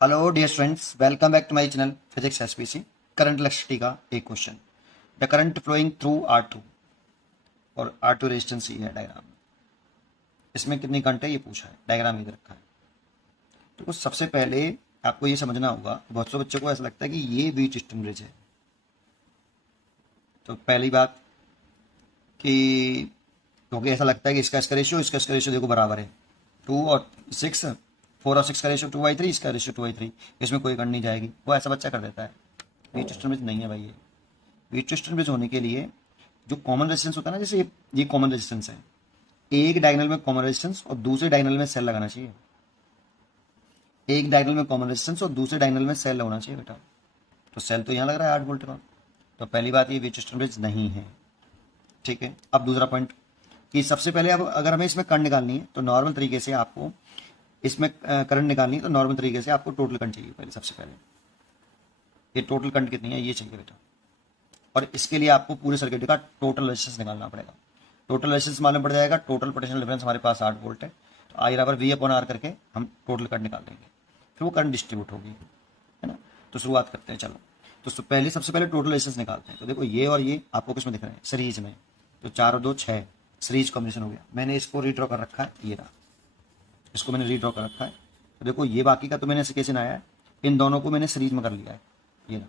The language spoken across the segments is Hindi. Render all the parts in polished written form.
Hello dear students, welcome back to my channel physics SPC. Current electricity का एक question. The current flowing through R2 और R2 रेजिस्टेंस ये है डायग्राम में। इसमें कितनी करंट है ये पूछा है, डायग्राम इधर रखा है। तो सबसे पहले आपको ये समझना होगा, बहुत से बच्चों को ऐसा लगता है कि ये बीच स्टोन ब्रिज है। तो पहली बात कि क्योंकि ऐसा लगता है कि इसका इसका रेशियो देखो बराबर है, 2 और 6, 4 और 6 का रेशियो 2/3, इसका रेशियो 2/3, इसमें कोई करंट नहीं जाएगी। वो ऐसा बच्चा कर देता है। बीच स्टोन ब्रिज नहीं है भाई। ये बीच स्टोन ब्रिज होने के लिए जो कॉमन रेजिस्टेंस होता है ना, जैसे ये कॉमन रेजिस्टेंस है, एक डायगोनल में कॉमन रेजिस्टेंस और दूसरे डायगोनल में सेल लगाना चाहिए। एक डायगोनल में कॉमन रेजिस्टेंस और दूसरे डायगोनल में सेल लगाना चाहिए बेटा। तो सेल तो यहाँ लग रहा है 8 वोल्ट का। तो पहली बात ये बीच स्टोन ब्रिज नहीं है। ठीक है। अब दूसरा पॉइंट कि सबसे पहले अब अगर हमें इसमें करंट निकालनी है तो नॉर्मल तरीके से आपको इसमें करंट निकालनी है, तो नॉर्मल तरीके से आपको टोटल करंट चाहिए पहले। सबसे पहले ये टोटल करंट कितनी है ये चाहिए बेटा, और इसके लिए आपको पूरे सर्किट का टोटल रेजिस्टेंस निकालना पड़ेगा। टोटल रेजिस्टेंस मालूम पड़ जाएगा। टोटल पोटेंशियल डिफरेंस हमारे पास 8 वोल्ट है, तो आई बराबर V/R करके हम टोटल करंट निकाल देंगे, फिर वो करंट डिस्ट्रीब्यूट होगी, है ना। तो शुरुआत करते हैं, चलो। तो सबसे पहले टोटल रेजिस्टेंस निकालते हैं। तो देखो ये और ये आपको किसमें दिख रहे हैं, सीरीज में। तो 4 और 2 6 सीरीज कॉम्बिनेशन हो गया। मैंने इसको रीड्रॉ कर रखा है, ये रहा, इसको मैंने रीड्रॉ कर रखा है। तो देखो ये बाकी का तो मैंने ऐसे कैसे बनाया है, इन दोनों को मैंने सीरीज में कर लिया है, ये रहा।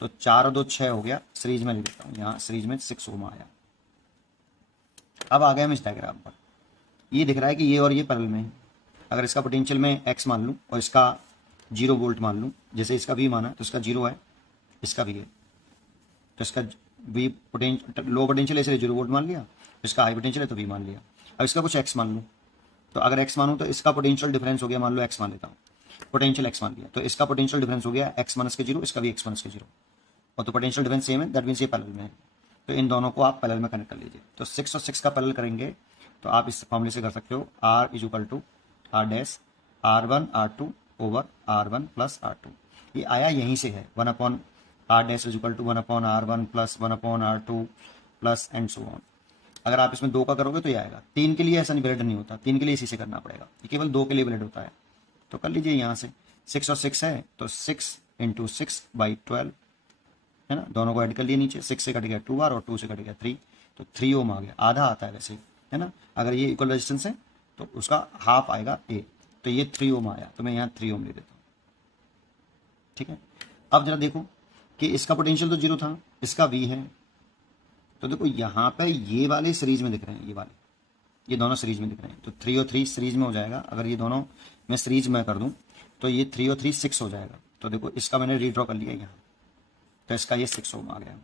तो 4 और 2 6 हो गया, सीरीज में ले लेता हूँ, यहाँ सीरीज में 6 ओम आया। अब आ गए हम इस डायग्राम पर। ये दिख रहा है कि ये और ये पैरेलल में है। अगर इसका पोटेंशियल मैं x मान लूँ और इसका 0 वोल्ट मान लूँ, जैसे इसका v माना तो इसका 0 है, इसका v है, तो इसका v पोटेंशियल लो पोटेंशियल है इसलिए 0 वोल्ट मान लिया, इसका हाई पोटेंशियल है तो v मान लिया। अब इसका कुछ x मान लूँ, तो अगर x मानूँ तो इसका पोटेंशियल डिफरेंस हो गया, मान लो x मान लेता हूँ, पोटेंशियल x मान लिया, तो इसका पोटेंशियल डिफरेंस हो गया x माइनस के 0, इसका भी x माइनस के 0, और तो पोटेंशियल डिफरेंस सेम है, दैट मीन्स ये पैरेलल में है। तो इन दोनों को आप पैरेलल में कनेक्ट कर लीजिए। तो 6 और 6 का पैरेलल करेंगे तो आप इस फॉर्मूले से कर सकते हो, R is equal to R dash R1 R2 over R1 plus R2। ये आया यहीं से है, 1/R dash is equal to 1/R1 plus 1/R2 plus and so on. अगर आप इसमें 2 का करोगे तो ये आएगा। 3 के लिए ऐसा नहीं वैलिड नहीं होता, 3 के लिए इसी से करना पड़ेगा, ये केवल 2 के लिए वैलिड होता है। तो कर लीजिए यहाँ से, 6 और 6 है तो 6 इंटू 6/12, है ना। दोनों को ऐड कर लिए, नीचे 6 से कट गया 2R और 2 से कट गया 3, तो 3 ओम आ गया। आधा आता है वैसे, है ना। अगर ये इक्वल रेजिस्टेंस है तो उसका हाफ आएगा A, तो ये 3 ओम आया, तो मैं यहाँ 3 ओम ले देता हूँ। ठीक है। अब जरा देखो कि इसका पोटेंशियल तो 0 था, इसका V है, तो देखो यहाँ पर ये वाले सीरीज में दिख रहे हैं, ये वाले, ये दोनों सीरीज में दिख रहे हैं, तो 3 और 3 सीरीज में हो जाएगा। अगर ये दोनों मैं सीरीज में कर दूँ तो ये 3 और 3 6 हो जाएगा। तो देखो इसका मैंने रीड्रॉ कर लिया यहाँ, तो इसका ये 6 ओम आ गया।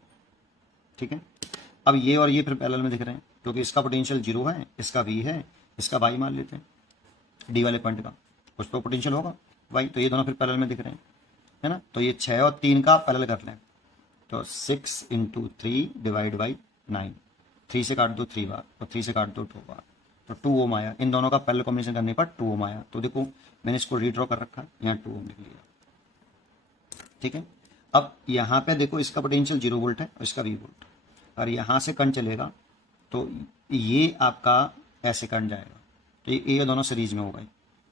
ठीक है। अब ये और ये फिर पैरेलल में दिख रहे हैं, क्योंकि इसका पोटेंशियल 0 है, इसका V है, इसका Y मान लेते हैं, डी वाले पॉइंट का कुछ तो पोटेंशियल होगा Y, तो ये दोनों फिर पैरेलल में दिख रहे हैं, है ना। तो ये 6 और 3 का पैरेलल कर लें, तो 6 इंटू 3 डिवाइड बाई 9, 3 से काट दो 3 बार और 3 से काट दो 2 बार, तो 2 ओम आया। इन दोनों का पैरेलल कॉम्बिनेशन करने पर 2 ओम आया। तो देखो मैंने इसको रीड्रॉ कर रखा है, यहाँ 2 ओम लिख लिया। ठीक है। अब यहाँ पे देखो इसका पोटेंशियल 0 वोल्ट है और इसका V वोल्ट, और यहाँ से करंट चलेगा तो ये आपका ऐसे करंट जाएगा, तो ये दोनों सीरीज में हो गई,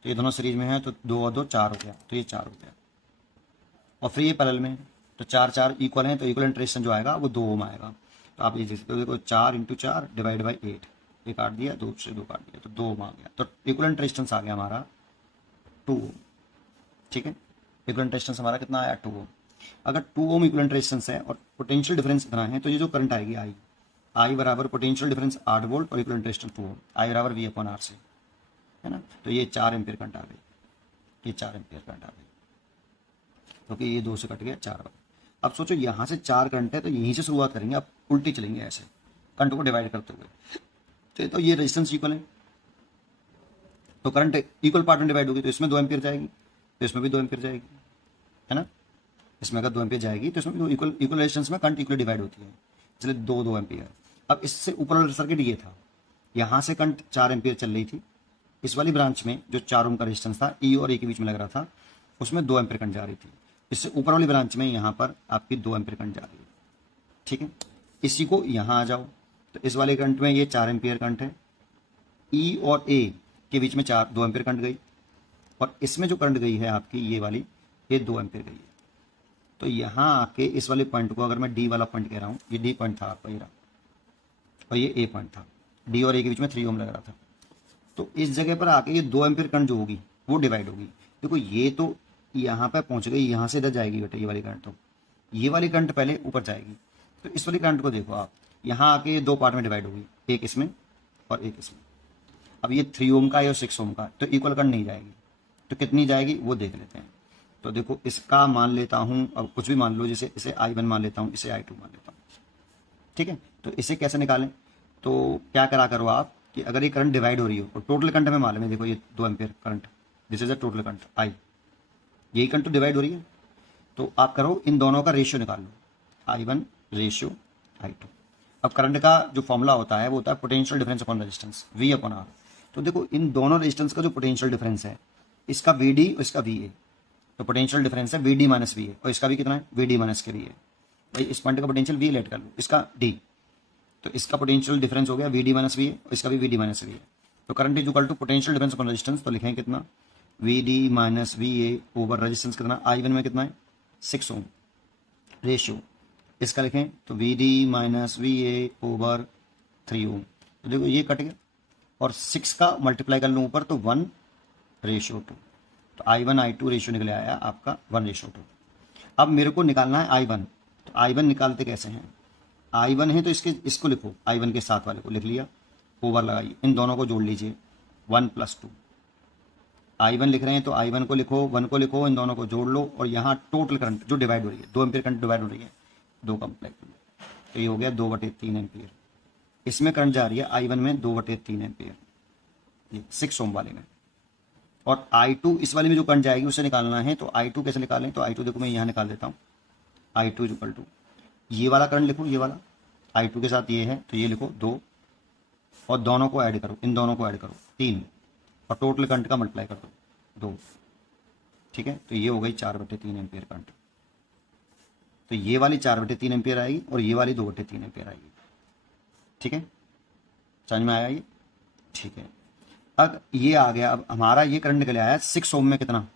तो ये दोनों सीरीज में है, तो 2 और 2 4 हो गया, तो ये 4 हो गया, और फिर ये पैरेलल में है, तो 4 4 इक्वल है, तो इक्वलेंट रेजिस्टेंस जो आएगा वो 2 ओम आएगा। तो आप ये देख सकते हो, देखो 4 इंटू 4 डिवाइड बाई 8, ये काट दिया, 2 से 2 काट दिया, तो 2 ओम आ गया। तो इक्वलेंट रेजिस्टेंस आ गया हमारा 2 ओम। ठीक है। इक्वलेंट रेजिस्टेंस हमारा कितना आया, 2 ओम। अगर 2 ओम इक्विवेलेंट रेजिस्टेंस है और पोटेंशियल डिफरेंस इतना है, तो ये जो करंट आएगी आई बराबर पोटेंशियल डिफरेंस 8 वोल्ट और इक्विवेलेंट रेजिस्टेंस 2 ओम, आई बराबर V/R से, है ना। तो ये 4 एम्पीयर करंट आ गई, ये 4 एम्पीयर करंट आ गई, क्योंकि ये 2 से कट गया 4 बार। अब सोचो यहाँ से 4 करंट है, तो यहीं से शुरुआत करेंगे, अब उल्टी चलेंगे ऐसे करंट को डिवाइड करते हुए। तो ये रेजिस्टेंस इक्वल है, तो करंट इक्वल पार्ट में डिवाइड होगी, तो इसमें 2 एम्पीयर जाएगी, तो इसमें भी 2 एम्पीयर जाएगी, है ना। इसमें अगर 2 एम्पीयर जाएगी तो इसमें इक्वल रेजिस्टेंस में करंट इक्वली डिवाइड होती है, इसलिए 2 एम्पीयर। अब इससे ऊपर वाला सर्किट ये था, यहाँ से करंट 4 एम्पीयर चल रही थी, इस वाली ब्रांच में जो 4 ओम का रेजिस्टेंस था, ई और ए के बीच में लग रहा था, उसमें 2 एम्पीयर करंट जा रही थी। इससे ऊपर वाली ब्रांच में यहाँ पर आपकी 2 एम्पीयर करंट जा रही है। ठीक है। इसी को यहाँ आ जाओ, तो इस वाले करंट में ये 4 एम्पीयर करंट है, ई और ए के बीच में 2 एम्पीयर करंट गई, और इसमें जो करंट गई है आपकी ये वाली, ये 2 एम्पियर गई है। तो यहाँ आके इस वाले पॉइंट को अगर मैं डी वाला पॉइंट कह रहा हूँ, ये डी पॉइंट था आपका, ये रहा, और ये ए पॉइंट था, डी और ए के बीच में 3 ओम लग रहा था। तो इस जगह पर आके ये 2 एम्पियर करंट जो होगी वो डिवाइड होगी। देखो ये तो यहाँ पे पहुंच गई, यहाँ से इधर जाएगी बेटा ये वाली करंट, तो ये वाली करंट पहले ऊपर जाएगी। तो इस वाली करंट को देखो आप, यहाँ आके ये 2 पार्ट में डिवाइड होगी, एक इसमें और एक इसमें। अब ये 3 ओम का है और 6 ओम का, तो इक्वल करंट नहीं जाएगी, तो कितनी जाएगी वो देख लेते हैं। तो देखो इसका मान लेता हूँ, अब कुछ भी मान लो, जैसे इसे I1 मान लेता हूँ, इसे I2 मान लेता हूँ, ठीक है। तो इसे कैसे निकालें, तो क्या करा करो आप कि अगर ये करंट डिवाइड हो रही हो और टोटल करंट हमें मालूम है, देखो ये 2 ampere current, this is a total current I, यही करंट तो डिवाइड हो रही है। तो आप करो इन दोनों का रेशियो निकाल लो, I1 रेशियो I2। अब करंट का जो फॉर्मूला होता है वो होता है potential difference upon resistance, V upon R। तो देखो इन दोनों रेजिस्टेंस का जो पोटेंशियल डिफरेंस है, इसका VD और इसका VA, तो पोटेंशियल डिफरेंस है VD माइनस VA, और इसका भी कितना है VD माइनस के VA। भाई इस पॉइंट का पोटेंशियल V लेट कर लो, इसका D, तो इसका पोटेंशियल डिफरेंस हो गया VD माइनस VA और इसका भी VD माइनस VA। तो current is equal to potential difference upon resistance, तो लिखें कितना VD minus VA over resistance कितना I1 में कितना है 6 ओम, रेशियो इसका लिखें तो VD माइनस VA ओवर 3 ओम। तो देखो ये कट गया और 6 का मल्टीप्लाई कर लूँ ऊपर तो 1 रेशियो 2, तो I1 I2 रेशियो निकले आया आपका 1 रेशियो 2। अब मेरे को निकालना है I1, तो I1 निकालते कैसे हैं, I1 है तो इसको लिखो, I1 के साथ वाले को लिख लिया, ओवर लगाइए, इन दोनों को जोड़ लीजिए 1 + 2। I1 लिख रहे हैं तो I1 को लिखो, 1 को लिखो, इन दोनों को जोड़ लो, और यहाँ टोटल करंट जो डिवाइड हो रही है 2 एम्पियर करंट डिवाइड हो रही है, 2 का मल्टीप्लाई कर लो, तो ये हो गया 2/3 एम्पियर। इसमें करंट जा रही है I1 में 2/3 एम्पियर, ये 6 ओम वाले में। और I2 इस वाले में जो करंट जाएगी उसे निकालना है, तो I2 कैसे निकालें, तो I2 देखो मैं यहाँ निकाल देता हूँ, I2 इक्वल टू ये वाला करंट लिखो, ये वाला I2 के साथ ये है तो ये लिखो 2, और दोनों को ऐड करो, इन दोनों को ऐड करो 3, और टोटल करंट का मल्टीप्लाई कर दो 2, ठीक है। तो ये हो गई 4/3 एम्पियर करंट। तो ये वाली 4/3 एम्पियर आएगी और ये वाली 2/3 एम्पियर आएगी, ठीक है, समझ में आया ये, ठीक है। अब ये आ गया, अब हमारा ये करंट निकल आया 6 ओम में कितना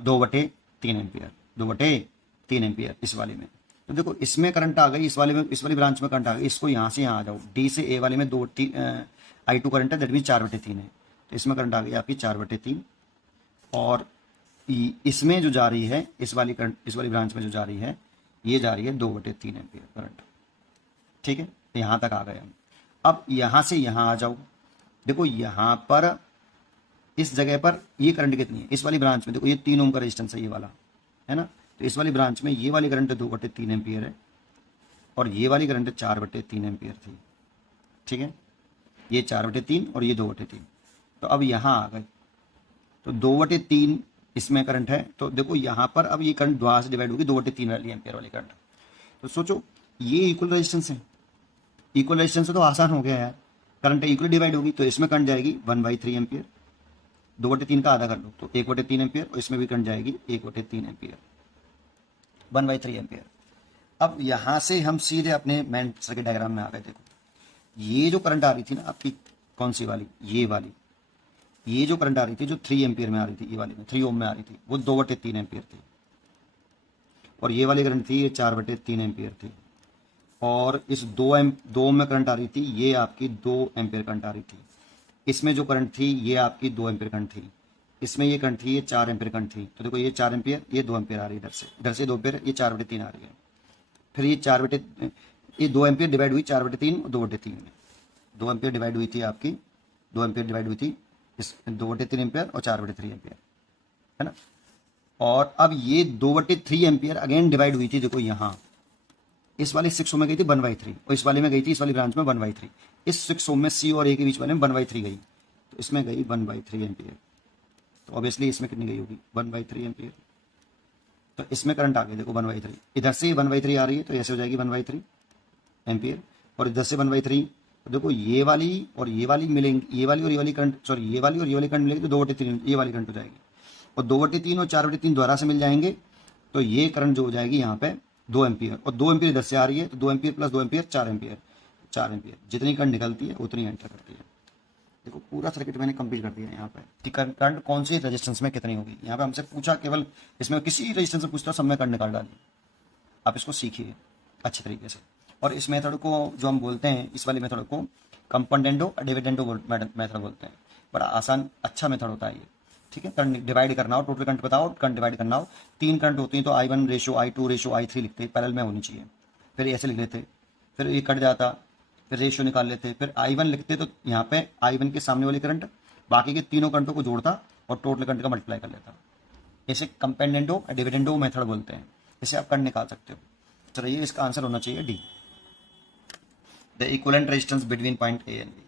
2/3 एम्पियर, 2/3 एम्पियर इस वाले में। तो देखो इसमें करंट आ गई, इस वाले में, इस वाली ब्रांच में करंट आ गई, इसको यहाँ से यहाँ आ जाओ, डी से ए वाले में I2 करंट है, दैट मीन 4/3 है, तो इसमें करंट आ गई आपकी 4/3, और इसमें जो जा रही है इस वाली करंट, इस वाली ब्रांच में जो जा रही है ये जा रही है 2/3 एम्पियर करंट, ठीक है। यहाँ तक आ गए हम। अब यहाँ से यहाँ आ जाओ, देखो यहाँ पर इस जगह पर ये करंट कितनी है, इस वाली ब्रांच में देखो ये 3 ओम का रेजिस्टेंस है ये वाला, है ना, तो इस वाली ब्रांच में ये वाली करंट 2/3 एम्पियर है और ये वाली करंट 4/3 एम्पियर थी, ठीक है, ये 4/3 और ये 2/3। तो अब यहाँ आ गए, तो 2/3 इसमें करंट है, तो देखो यहाँ पर अब ये करंट द्वारा से डिवाइड होगी 2/3 वाली एम्पियर वाली करंट। तो सोचो ये इक्वल रेजिस्टेंस है, इक्वल रेजिस्टेंस है तो आसान हो गया यार, करंट इक्वल डिवाइड होगी, तो इसमें करंट जाएगी 1/3 एम्पियर, 2/3 का आधा कर लो तो 1/3 एम्पियर, और इसमें भी करंट जाएगी 1/3 एम्पियर, 1/3 एम्पियर। अब यहाँ से हम सीधे अपने मेन सर्किट डायग्राम में आ गए। देखो ये जो करंट आ रही थी ना आपकी, कौन सी वाली, ये वाली, ये जो करंट आ रही थी जो 3 एम्पियर में आ रही थी, ये वाली में 3 ओम में आ रही थी, वो 2/3 एम्पियर थी, और ये वाली करंट थी ये 4/3 एम्पियर थी, और इस 2 ओम में करंट आ रही थी, ये आपकी 2 एम्पियर करंट आ रही थी। इसमें जो करंट थी ये आपकी 2 एम्पियर करंट थी, इसमें ये करंट थी ये 4 एम्पियर करंट थी। तो देखो ये 4 एम्पियर, ये 2 एम्पियर आ रही है, इधर से 2 एम्पियर, ये 4/3 आ रही है। फिर ये 2 एम्पियर डिवाइड हुई 4/3 और 2/3 में, 2 एम्पियर डिवाइड हुई थी आपकी, 2 एम्पियर डिवाइड हुई थी इस 2/3 एम्पियर और 4/3 एम्पियर, है ना। और अब ये 2/3 एम्पियर अगेन डिवाइड हुई थी, देखो यहाँ इस वाले 6 ओम में गई थी 1/3, और इस वाले में गई थी, इस वाली ब्रांच में 1/3, इस 6 ओम में सी और ए के बीच वाले में 1/3 गई, तो इसमें गई 1/3 एम्पियर। तो ऑब्वियसली इसमें कितनी गई होगी 1/3 एम्पियर, तो इसमें करंट आ गई देखो 1/3, इधर से 1/3 आ रही है तो ऐसे हो जाएगी 1/3 एम्पियर, और इधर से 1/3, तो देखो ये वाली और ये वाली मिलेंगी, ये वाली और ये वाली करंट, सॉरी ये वाली और ये वाली करंट मिलेगी तो 2/3 ये वाली करंट हो जाएगी, और 2/3 और 4/3 द्वारा से मिल जाएंगे, तो ये करंट जो हो जाएगी यहाँ पे 2 एम्पियर, और 2 एम्पियर इधर से आ रही है, तो 2 ampere plus 2 ampere 4 ampere, 4 ampere जितनी करंट निकलती है उतनी एंटर करती है। देखो पूरा सर्किट मैंने कंप्लीट कर दिया है यहाँ पे कि करंट कौन सी रेजिस्टेंस में कितनी होगी। यहाँ पे हमसे पूछा, केवल इसमें किसी रेजिस्टेंस से पूछता सब में करंट निकाल डालिए। आप इसको सीखिए अच्छे तरीके से। और इस मेथड को जो हम बोलते हैं, इस वाले मेथड को कंपोनेंडो डिविडेंडो मेथड बोलते हैं। बड़ा आसान अच्छा मेथड होता है ये, ठीक है। करंट डिवाइड करना हो, टोटल करंट बताओ, करंट डिवाइड करना हो, 3 करंट होती हैं तो I1 ratio I2 ratio I3 लिखते हैं, पैरेलल में होनी चाहिए। फिर ऐसे लिख लेते, फिर ये कट जाता, फिर रेशियो निकाल लेते, फिर I1 लिखते तो यहाँ पे I1 के सामने वाली करंट बाकी के तीनों करंटों को जोड़ता और टोटल करंट का मल्टीप्लाई कर लेता। इसे कंपेंडेंडो डिविडेंडो मेथड बोलते हैं। इसे आप करंट निकाल सकते हो। चलिए इसका आंसर होना चाहिए D, the equivalent resistance between point A and B.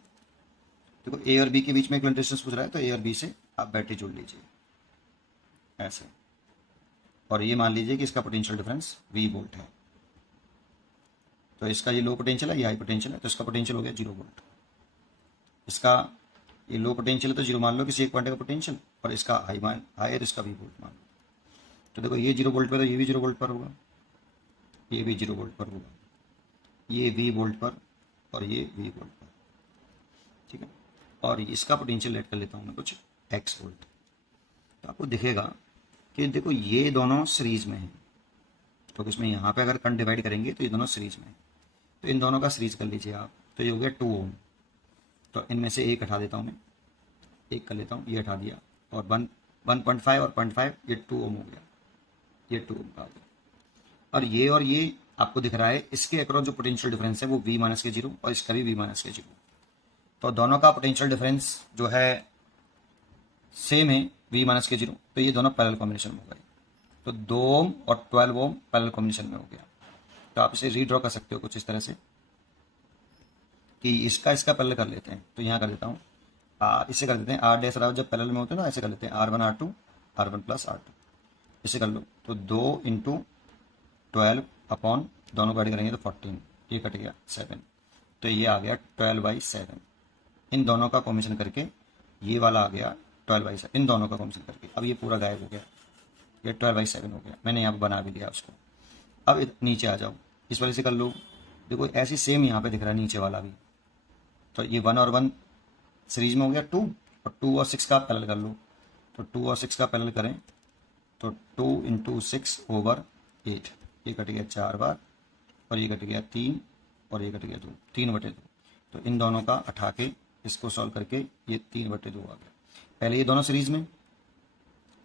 देखो ए और बी के बीच में इक्विवेलेंट रेजिस्टेंस पूछ रहा है तो ए और बी से आप बैटरी जोड़ लीजिए ऐसे, और ये मान लीजिए कि इसका पोटेंशियल डिफरेंस V वोल्ट है। तो इसका ये लो पोटेंशियल है, ये हाई पोटेंशियल है, तो इसका पोटेंशियल हो गया 0 वोल्ट। इसका ये लो पोटेंशियल है तो 0 मान लो किसी एक पॉइंट का पोटेंशियल, और इसका हाई है तो इसका V वोल्ट मान लो। तो देखो ये 0 वोल्ट पर, तो ये भी 0 वोल्ट पर होगा, ये भी 0 वोल्ट पर होगा, ये V वोल्ट पर और ये V वोल्ट पर, ठीक है। और इसका पोटेंशियल लेट कर लेता हूँ मैं कुछ x वोल्ट। तो आपको दिखेगा कि देखो ये दोनों सीरीज में है, तो इसमें यहाँ पे अगर करंट डिवाइड करेंगे तो ये दोनों सीरीज में है, तो इन दोनों का सीरीज कर लीजिए आप। तो ये हो गया 2 ओम। तो इनमें से एक हटा देता हूँ मैं, एक कर लेता हूँ, ये हटा दिया, और 1.5 और 0.5 ये 2 ओम हो गया, ये 2 ओम का हो गया। और ये आपको दिख रहा है इसके अक्रॉस जो पोटेंशियल डिफरेंस है वो V माइनस के 0 और इसका भी V माइनस के 0। तो दोनों का पोटेंशियल डिफरेंस जो है सेम है, V माइनस के 0, तो ये दोनों पैरेलल कॉम्बिनेशन में हो गए। तो 2 ओम और 12 ओम पैरेलल कॉम्बिनेशन में हो गया। तो आप इसे रीड्रॉ कर सकते हो कुछ इस तरह से कि इसका पैरेलल कर लेते हैं। तो यहाँ कर देता हूँ, इसे कर देते हैं R डैश जब पैरेलल में होते हैं ना, ऐसे कर लेते हैं R1 R2 R1 plus R2, इसे कर लो। तो 2 इंटू 12 अपॉन दोनों को ऐड करेंगे तो 14, ये कट गया 7, तो ये आ गया 12/7। इन दोनों का कॉम्बिनेशन करके ये वाला आ गया 12/7, इन दोनों का कॉम्बिनेशन करके। अब ये पूरा गायब हो गया, ये 12/7 हो गया। मैंने यहाँ पर बना भी लिया उसको। अब नीचे आ जाओ, इस वाले से कर लो। देखो ऐसी सेम यहाँ पे दिख रहा है नीचे वाला भी। तो ये 1 और 1 सीरीज में हो गया 2, और 2 और 6 का पैरेलल कर लो। तो 2 और 6 का पैरेलल करें तो 2 इंटू 6 ओवर 8, ये कट गया 4 बार, और ये कट गया 3, और ये कट गया 2, 3/2। तो इन दोनों का उठा के इसको सॉल्व करके ये 3/2 आ गया। पहले ये दोनों सीरीज में,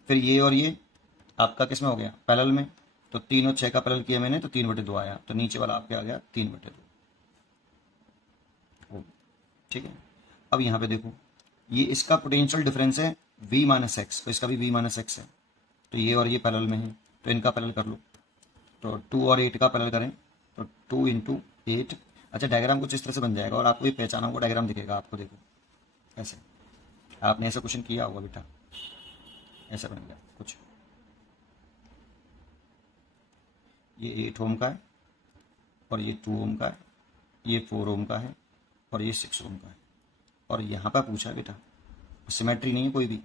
फिर ये और ये आपका किस में हो गया, पैरेलल में। तो 3 और 6 का पैरेलल किया मैंने तो 3/2 आया, तो नीचे वाला आपके आ गया 3/2, ठीक है। अब यहाँ पे देखो ये इसका पोटेंशियल डिफरेंस है V माइनस एक्स, तो इसका भी V माइनस एक्स है। तो ये और ये पैरेलल में है, तो इनका पैरेलल कर लो। तो 2 और 8 का पैरेलल करें तो 2 इंटू 8। अच्छा डायग्राम कुछ इस तरह से बन जाएगा, और आपको ये पहचाना हुआ डायग्राम दिखेगा आपको। देखो ऐसे, आपने ऐसा क्वेश्चन किया होगा बेटा, ऐसा बन गया कुछ। ये 8 ओम का है, और ये 2 ओम का है, ये 4 ओम का है, और ये 6 ओम का है। और यहाँ पर पूछा बेटा सिमेट्री नहीं है कोई भी,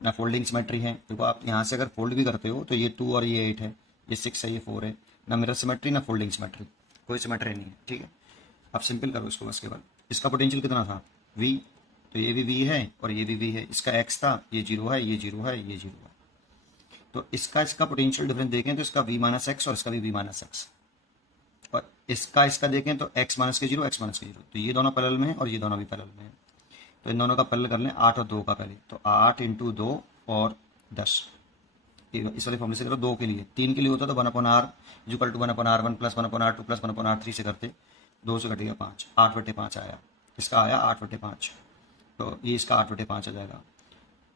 ना फोल्डिंग सिमेट्री है। देखो आप यहाँ से अगर फोल्ड भी करते हो तो ये 2 और ये 8 है, ये 6 है, ये 4 है। ना मिरर सिमेट्री ना फोल्डिंग सिमेट्री, कोई सिमेट्री नहीं है, ठीक है। आप सिंपल करो इसको बस केवल। इसका पोटेंशियल कितना था V, तो ये भी V है और ये भी V है। इसका x था, ये 0 है, ये 0 है, ये 0 है। तो इसका पोटेंशियल डिफरेंस देखें तो इसका V माइनस एक्स और इसका भी V माइनस एक्स, और इसका देखें तो x माइनस के 0 x माइनस के 0। तो ये दोनों पैरेलल में है और ये दोनों भी पैरेलल में है। तो इन दोनों का पैरेलल कर लें 8 और 2 का पहले। तो 8 इंटू 2 और 10, इस वाले फॉर्मूले से करो। 2 के लिए, 3 के लिए होता तो 1/r equal to 1/r1 plus 1/r2 plus 1/r3 से करते। 2 से कट गया 5, 8/5 आया। इसका आया 8/5, तो ये इसका 8/5 आ जाएगा।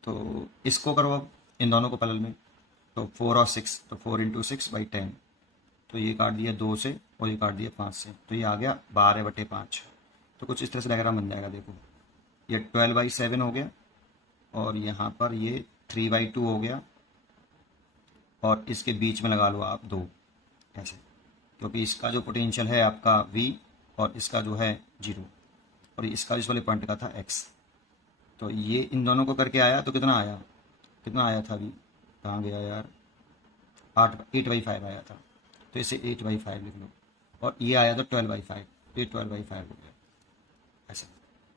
तो इसको करो अब इन दोनों को पैरेलल में। तो 4 और 6, तो 4 इंटू 6/10। तो ये काट दिया 2 से और ये काट दिया 5 से, तो ये आ गया 12/5। तो कुछ इस तरह से डायग्राम बन जाएगा। देखो ये 12/7 हो गया, और यहाँ पर ये 3/2 हो गया, और इसके बीच में लगा लो आप 2 ऐसे, क्योंकि इसका जो पोटेंशियल है आपका V और इसका जो है 0, और इसका इस वाले पॉइंट का था x। तो ये इन दोनों को करके आया तो कितना आया था V, कहाँ गया यार, 8/5 आया था। तो इसे 8/5 लिख लो, और ये आया तो 12/5, तो ये 12/5 हो गया ऐसे।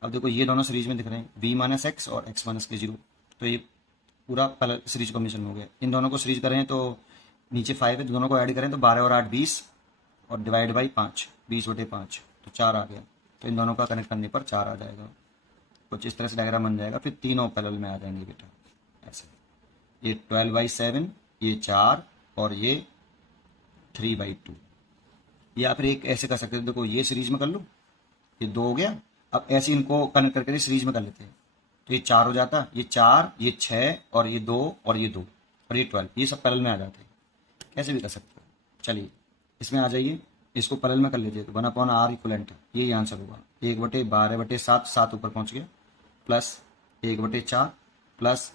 अब देखो ये दोनों सीरीज में दिख रहे हैं, v माइनस एक्स और x माइनस के 0, तो ये पूरा पहला सीरीज कॉम्बिनेशन हो गया। इन दोनों को सीरीज करें तो नीचे 5 है, दोनों को ऐड करें तो 12 और 8 20 और डिवाइड बाई 5, 20/5, तो 4 आ गया। तो इन दोनों का कनेक्ट करने पर 4 आ जाएगा। कुछ इस तरह से डायग्राम बन जाएगा, फिर तीनों पैरेलल में आ जाएंगे बेटा ऐसे। ये 12/7, ये 4 और ये 3/2। या फिर एक ऐसे कर सकते हो, देखो ये सीरीज में कर लो, ये 2 हो गया। अब ऐसे इनको कनेक्ट करके सीरीज में कर लेते हैं, तो ये 4 हो जाता, ये 4, ये 6 और ये 2 और ये 2 और ये 12, ये सब पैरेलल में आ जाते हैं। कैसे भी कर सकते हो। चलिए इसमें आ जाइए, इसको पैरेलल में कर लीजिए, तो 1/r इक्वलेंट, ये आंसर होगा 1/12/7, 7 ऊपर पहुंच गया, प्लस 1/4 प्लस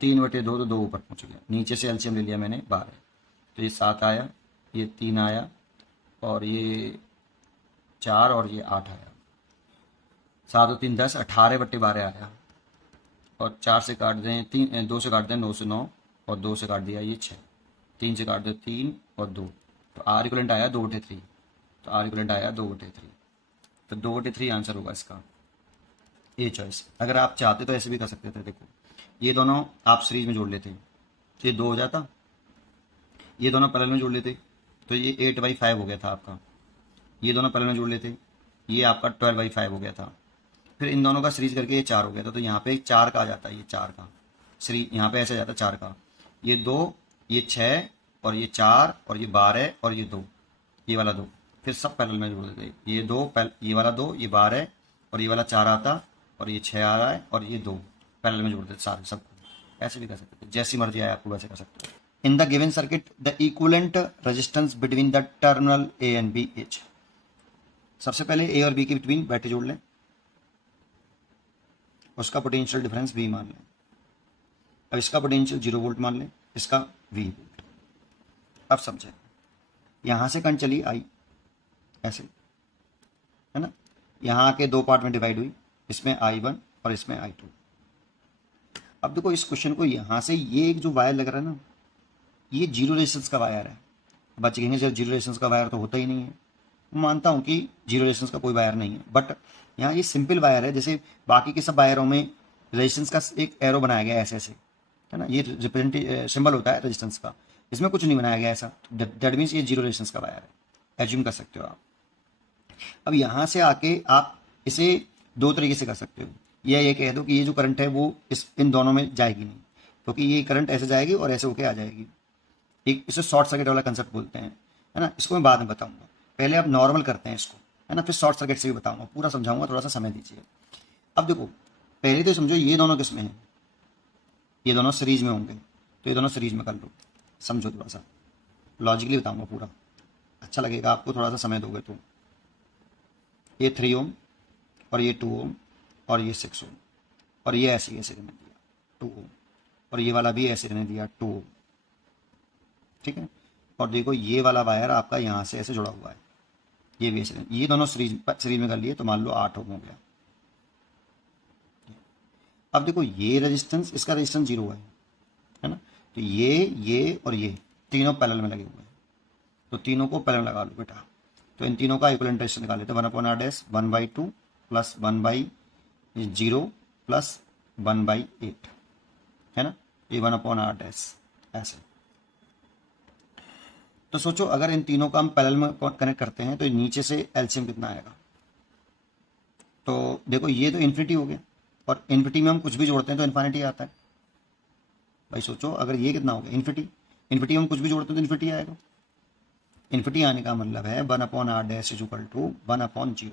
3/2, तो 2 ऊपर पहुंच गया। नीचे से एलसीएम ले लिया मैंने 12, तो ये 7 आया, ये 3 आया और ये 4 और ये 8 आया। 7 और 3 10, 18/12 आया। और 4 से काट दें, 2 से काट दें 9 से 9 और 2 से काट दिया ये 6, 3 से काट दो 3 और 2, तो आर इक्वलेंट आया 2/3, तो आर इक्वलेंट आया 2/3, तो 2/3 आंसर होगा इसका, ए चॉइस। अगर आप चाहते तो ऐसे भी कर सकते थे, देखो ये दोनों आप सीरीज में जोड़ लेते, तो ये 2 हो जाता, ये दोनों पैरेलल में जोड़ लेते तो ये 8/5 हो गया था आपका, ये दोनों पैरेलल में जोड़ लेते, ये आपका 12/5 हो गया था। फिर इन दोनों का सीरीज करके ये 4 हो गया था, तो यहाँ पे 4 का आ जाता है, ये 4 का सीरीज यहाँ पे ऐसे आ जाता 4 का, ये 2, ये 6 और ये 4 और ये 12 और ये 2, ये वाला 2, फिर सब पैरेलल में जोड़ देते, ये 2 ये वाला 2, ये 12 और ये वाला 4 आता और ये 6 आ रहा है और ये 2 पैरेलल में जोड़ देते सारे सबको। ऐसे भी कर सकते थे, जैसी मर्जी आए आपको वैसे कर सकते हो। In the given circuit the equivalent resistance between the terminal A and B is. सबसे पहले ए और बी के बिटवीन बैटरी जोड़ लें, उसका पोटेंशियल डिफरेंस V मान लें। अब इसका पोटेंशियल 0 वोल्ट मान लें, इसका V वोल्ट। अब समझें, यहां से करंट चली I ऐसे, है ना, यहां के 2 पार्ट में डिवाइड हुई, इसमें I1 और इसमें I2। अब देखो इस क्वेश्चन को, यहां से ये एक जो वायर लग रहा है ना, ये 0 रेजिस्टेंस का वायर है। बच्चे कहेंगे जब 0 रेजिस्टेंस का वायर तो होता ही नहीं है, मानता हूं कि 0 रेजिस्टेंस का कोई वायर नहीं है, बट यहाँ ये सिंपल वायर है। जैसे बाकी के सब वायरों में रेजिस्टेंस का एक एरो बनाया गया है ऐसे ऐसे, है ना, ये रिप्रेजेंट सिंबल होता है रेजिस्टेंस का, इसमें कुछ नहीं बनाया गया ऐसा, दैट मीन्स ये 0 रेजिस्टेंस का वायर है, एज्यूम कर सकते हो आप। अब यहाँ से आके आप इसे 2 तरीके से कर सकते हो, या ये कह दो कि ये जो करंट है वो इन दोनों में जाएगी नहीं, क्योंकि ये करंट ऐसे जाएगी और ऐसे होके आ जाएगी। एक इसे शॉर्ट सर्किट वाला कंसेप्ट बोलते हैं, है ना, इसको मैं बाद में बताऊंगा, पहले आप नॉर्मल करते हैं इसको, है ना, फिर शॉर्ट सर्किट से भी बताऊंगा, पूरा समझाऊंगा, थोड़ा सा समय दीजिए। अब देखो पहले तो समझो ये दोनों किस में हैं, ये दोनों सीरीज में होंगे, तो ये दोनों सीरीज में कर लो, समझो, थोड़ा सा लॉजिकली बताऊंगा पूरा, अच्छा लगेगा आपको, थोड़ा सा समय दोगे तो। ये 3 ओम और ये 2 ओम और ये 6 ओम, और ये ऐसे ऐसे रहने दिया 2 ओम, और ये वाला भी ऐसे रहने दिया 2 ओम, ठीक है। और देखो ये वाला वायर आपका यहाँ से ऐसे जुड़ा हुआ है, ये भी ऐसे, ये दोनों सीरीज में कर लिए, तो मान लो 8 ओम हो गया। अब देखो ये रेजिस्टेंस, इसका रेजिस्टेंस 0 है ना, तो ये और ये तीनों पैरेलल में लगे हुए हैं, तो तीनों को पैरेलल लगा लो बेटा। तो इन तीनों का इक्विवेलेंट रेजिस्टेंस निकाल लेते हैं, 1/r डैश 1/2 प्लस 1/0 प्लस 1/8, है ना, ये 1/r डैश ऐसे। तो सोचो अगर इन तीनों का हम पैरेलल में कनेक्ट करते हैं तो नीचे से एलसीएम कितना आएगा। तो देखो ये तो इन्फिनिटी हो गया, और इन्फिनिटी में हम कुछ भी जोड़ते हैं तो इन्फिनिटी आता है। भाई सोचो अगर ये कितना हो गया इन्फिनिटी, इन्फिनिटी में हम कुछ भी जोड़ते हैं तो इन्फिनिटी आएगा। इन्फिनिटी आने का मतलब है 1/r dash is equal to 1/0।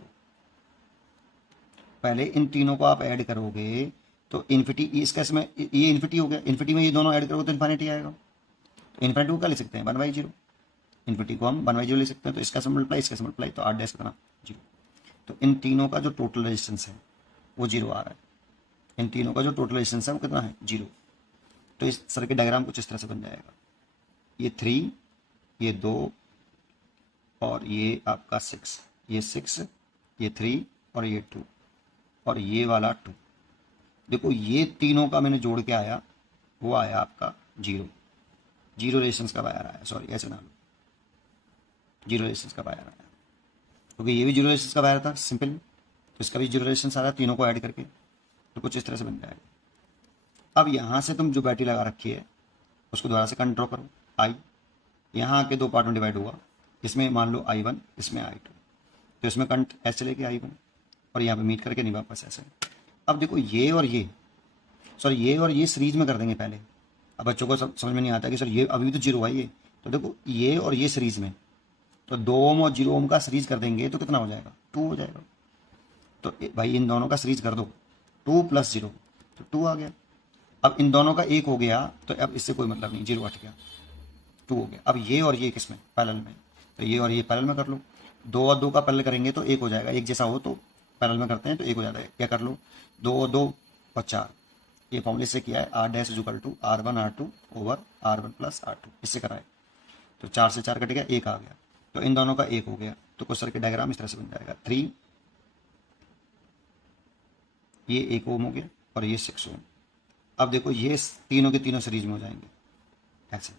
पहले इन तीनों को आप ऐड करोगे तो इन्फिनिटी, इसका इसमें ये इन्फिनिटी हो गया, इन्फिनिटी में ये दोनों ऐड करोगे तो इन्फिनिटी आएगा। तो इन्फिनिटी को क्या लिख सकते हैं 1/0, इन्फिनिटी को हम 1/0 ले सकते हैं, तो इसका से मल्टीप्लाई इसका से मल्टीप्लाई, तो r डैश कितना 0। तो इन तीनों का जो टोटल रेजिस्टेंस है वो 0 आ रहा है, इन तीनों का जो टोटल रेजिस्टेंस है वो कितना है 0। तो इस सर्किट डायग्राम कुछ इस तरह से बन जाएगा, ये 3, ये 2 और ये आपका 6, ये 6, ये 3 और ये 2 और ये वाला 2। देखो ये तीनों का मैंने जोड़ के आया, वो आया आपका 0 रेजिस्टेंस का वायर आया, सॉरी ऐसे ना लो, 0 रेजिस्टेंस का वायर आया, क्योंकि ये भी 0 रेजिस्टेंस का वायर था सिंपल, तो इसका भी जीरो रेजिस्टेंस आ रहा है, तीनों को ऐड करके, तो कुछ इस तरह से बन जाएगा। अब यहाँ से तुम जो बैटरी लगा रखी है उसको दोबारा से करंट ड्रॉ करो, आई यहाँ आके दो पार्ट में डिवाइड हुआ, इसमें मान लो I1, इसमें I2, तो इसमें करंट ऐसे चले गया I1 और यहाँ पे मीट करके नहीं वापस ऐसे। अब देखो ये और ये सीरीज में कर देंगे पहले। अब बच्चों को समझ में नहीं आता कि सर ये अभी भी तो जीरो है ये, तो देखो ये और ये सीरीज में, तो 2 ओम और 0 ओम का सीरीज कर देंगे तो कितना हो जाएगा, 2 हो जाएगा। तो भाई इन दोनों का सीरीज कर दो, 2 + 0 तो 2 आ गया। अब इन दोनों का एक हो गया तो अब इससे कोई मतलब नहीं, 0 हट गया, 2 हो गया। अब ये और ये किसमें, पैरेलल में, तो ये और ये पैरेलल में कर लो। 2 और 2 का पैरेलल करेंगे तो 1 हो जाएगा, एक जैसा हो तो पैरेलल में करते हैं तो 1 हो जाता है। क्या कर लो, 2 और 2 और 4, ये फॉर्मूले से किया है, R' = R1 R2 / R1 + R2, इससे करा है। तो 4 से 4 कट गया, 1 आ गया, तो इन दोनों का 1 हो गया। तो कुछ सर्किट डायग्राम इस तरह से बन जाएगा, 3 ये 1 ओम हो गया और ये 6 ओम। अब देखो ये तीनों के तीनों सीरीज में हो जाएंगे ऐसे,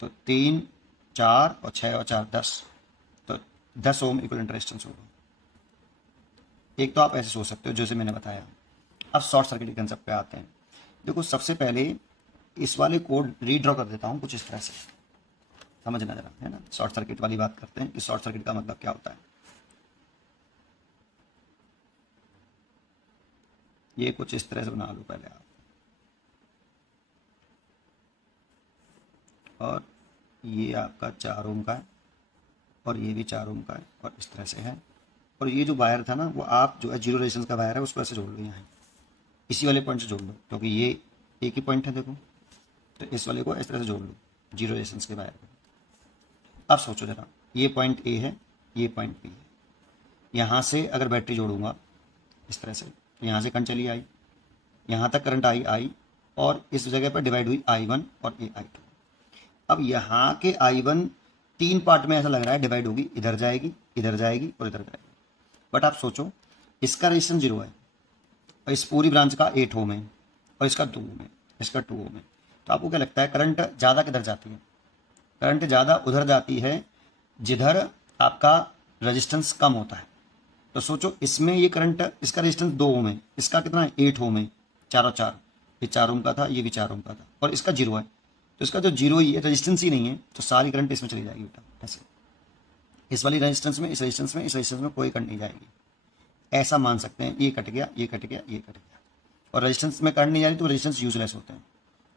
तो 3 4 और 6 और 4 10, तो 10 ओम इक्विवेलेंट रेजिस्टेंस होगा। एक तो आप ऐसे सोच सकते हो जैसे मैंने बताया। अब शॉर्ट सर्किट के कंसेप्ट पे आते हैं। देखो सबसे पहले इस वाले कोड रीड्रॉ कर देता हूँ कुछ इस तरह से, समझना जरा, है ना। शॉर्ट सर्किट वाली बात करते हैं कि शॉर्ट सर्किट का मतलब क्या होता है। ये कुछ इस तरह से बना लो पहले आप, और ये आपका 4 ओम का है और ये भी 4 ओम का है और इस तरह से है। और ये जो वायर था ना वो आप जो है जीरो रेजिस्टेंस का वायर है उसको ऐसे जोड़ लो, यहाँ इसी वाले पॉइंट से जोड़ लो, क्योंकि ये एक ही पॉइंट है देखो, तो इस वाले को इस तरह से जोड़ लो जीरो रेजिस्टेंस के वायर को। अब सोचो जरा, ये पॉइंट A है, ये पॉइंट B है, यहाँ से अगर बैटरी जोड़ूंगा इस तरह से, तो यहाँ से करंट चली आई, यहाँ तक करंट आई और इस जगह पर डिवाइड हुई I1 और I2। अब यहाँ के I1 3 पार्ट में ऐसा लग रहा है डिवाइड होगी, इधर जाएगी, इधर जाएगी और इधर जाएगी। बट आप सोचो इसका रेजिस्टेंस 0 है और इस पूरी ब्रांच का 8 ओम है और इसका 2 ओम है, इसका 2 ओम है, तो आपको क्या लगता है करंट ज़्यादा किधर जाती है? करंट ज़्यादा उधर जाती है जिधर आपका रेजिस्टेंस कम होता है। तो सोचो इसमें ये करंट, इसका रेजिस्टेंस 2 ओम है, इसका कितना है 8 ओम है, 4 और 4, ये 4 ओम का था, ये भी 4 ओम का था और इसका 0 है, तो इसका जो 0 ही है, रेजिस्टेंस ही नहीं है, तो सारी करंट इसमें चली जाएगी बेटा ऐसे। इस वाली रेजिस्टेंस में, इस रेजिस्टेंस में, इस रेजिस्टेंस में कोई करंट नहीं जाएगी, ऐसा मान सकते हैं। ये कट गया, ये कट गया, ये कट गया, और रेजिस्टेंस में करंट नहीं जा रही तो रेजिस्टेंस यूजलेस होते हैं,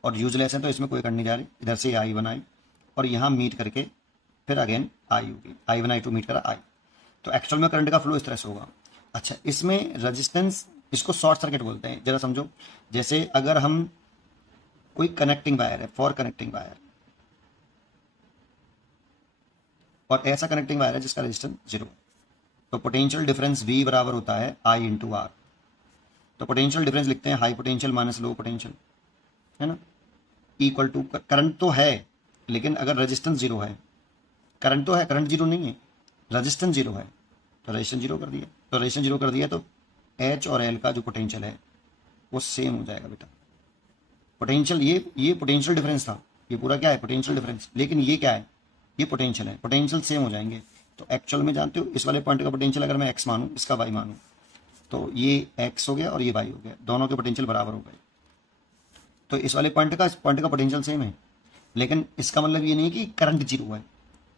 और यूजलेस है तो इसमें कोई करंट नहीं जा रही। इधर से I1 आई और यहाँ मीट करके फिर अगेन I होगी, I1 I2 मीट करा I, तो एक्चुअल में करंट का फ्लो इस तरह से होगा। अच्छा, इसमें रेजिस्टेंस, इसको शॉर्ट सर्किट बोलते हैं। जरा समझो, जैसे अगर हम कोई कनेक्टिंग वायर है, फॉर कनेक्टिंग वायर, और ऐसा कनेक्टिंग वायर है जिसका रेजिस्टेंस 0, तो पोटेंशियल डिफरेंस V बराबर होता है I × R। तो पोटेंशियल डिफरेंस लिखते हैं high potential minus low potential, है ना, इक्वल टू, करंट तो है लेकिन अगर रेजिस्टेंस 0 है, करंट तो है, करंट 0 नहीं है, रेजिस्टेंस 0 है, तो रेजिस्टेंस 0 कर दिया, तो रेजिस्टेंस 0 कर दिया तो H और L का जो पोटेंशियल है वो सेम हो जाएगा बेटा। पोटेंशियल, ये पोटेंशियल डिफरेंस था, ये पूरा क्या है पोटेंशियल डिफरेंस, लेकिन ये क्या है, ये पोटेंशियल है, पोटेंशियल सेम हो जाएंगे। तो एक्चुअल में जानते हो इस वाले पॉइंट का पोटेंशियल अगर मैं x मानूं, इसका y मानूं, तो ये x हो गया और ये y हो गया, दोनों के पोटेंशियल बराबर हो गए। तो इस वाले पॉइंट का पोटेंशियल सेम है, लेकिन इसका मतलब ये नहीं कि करंट 0 है,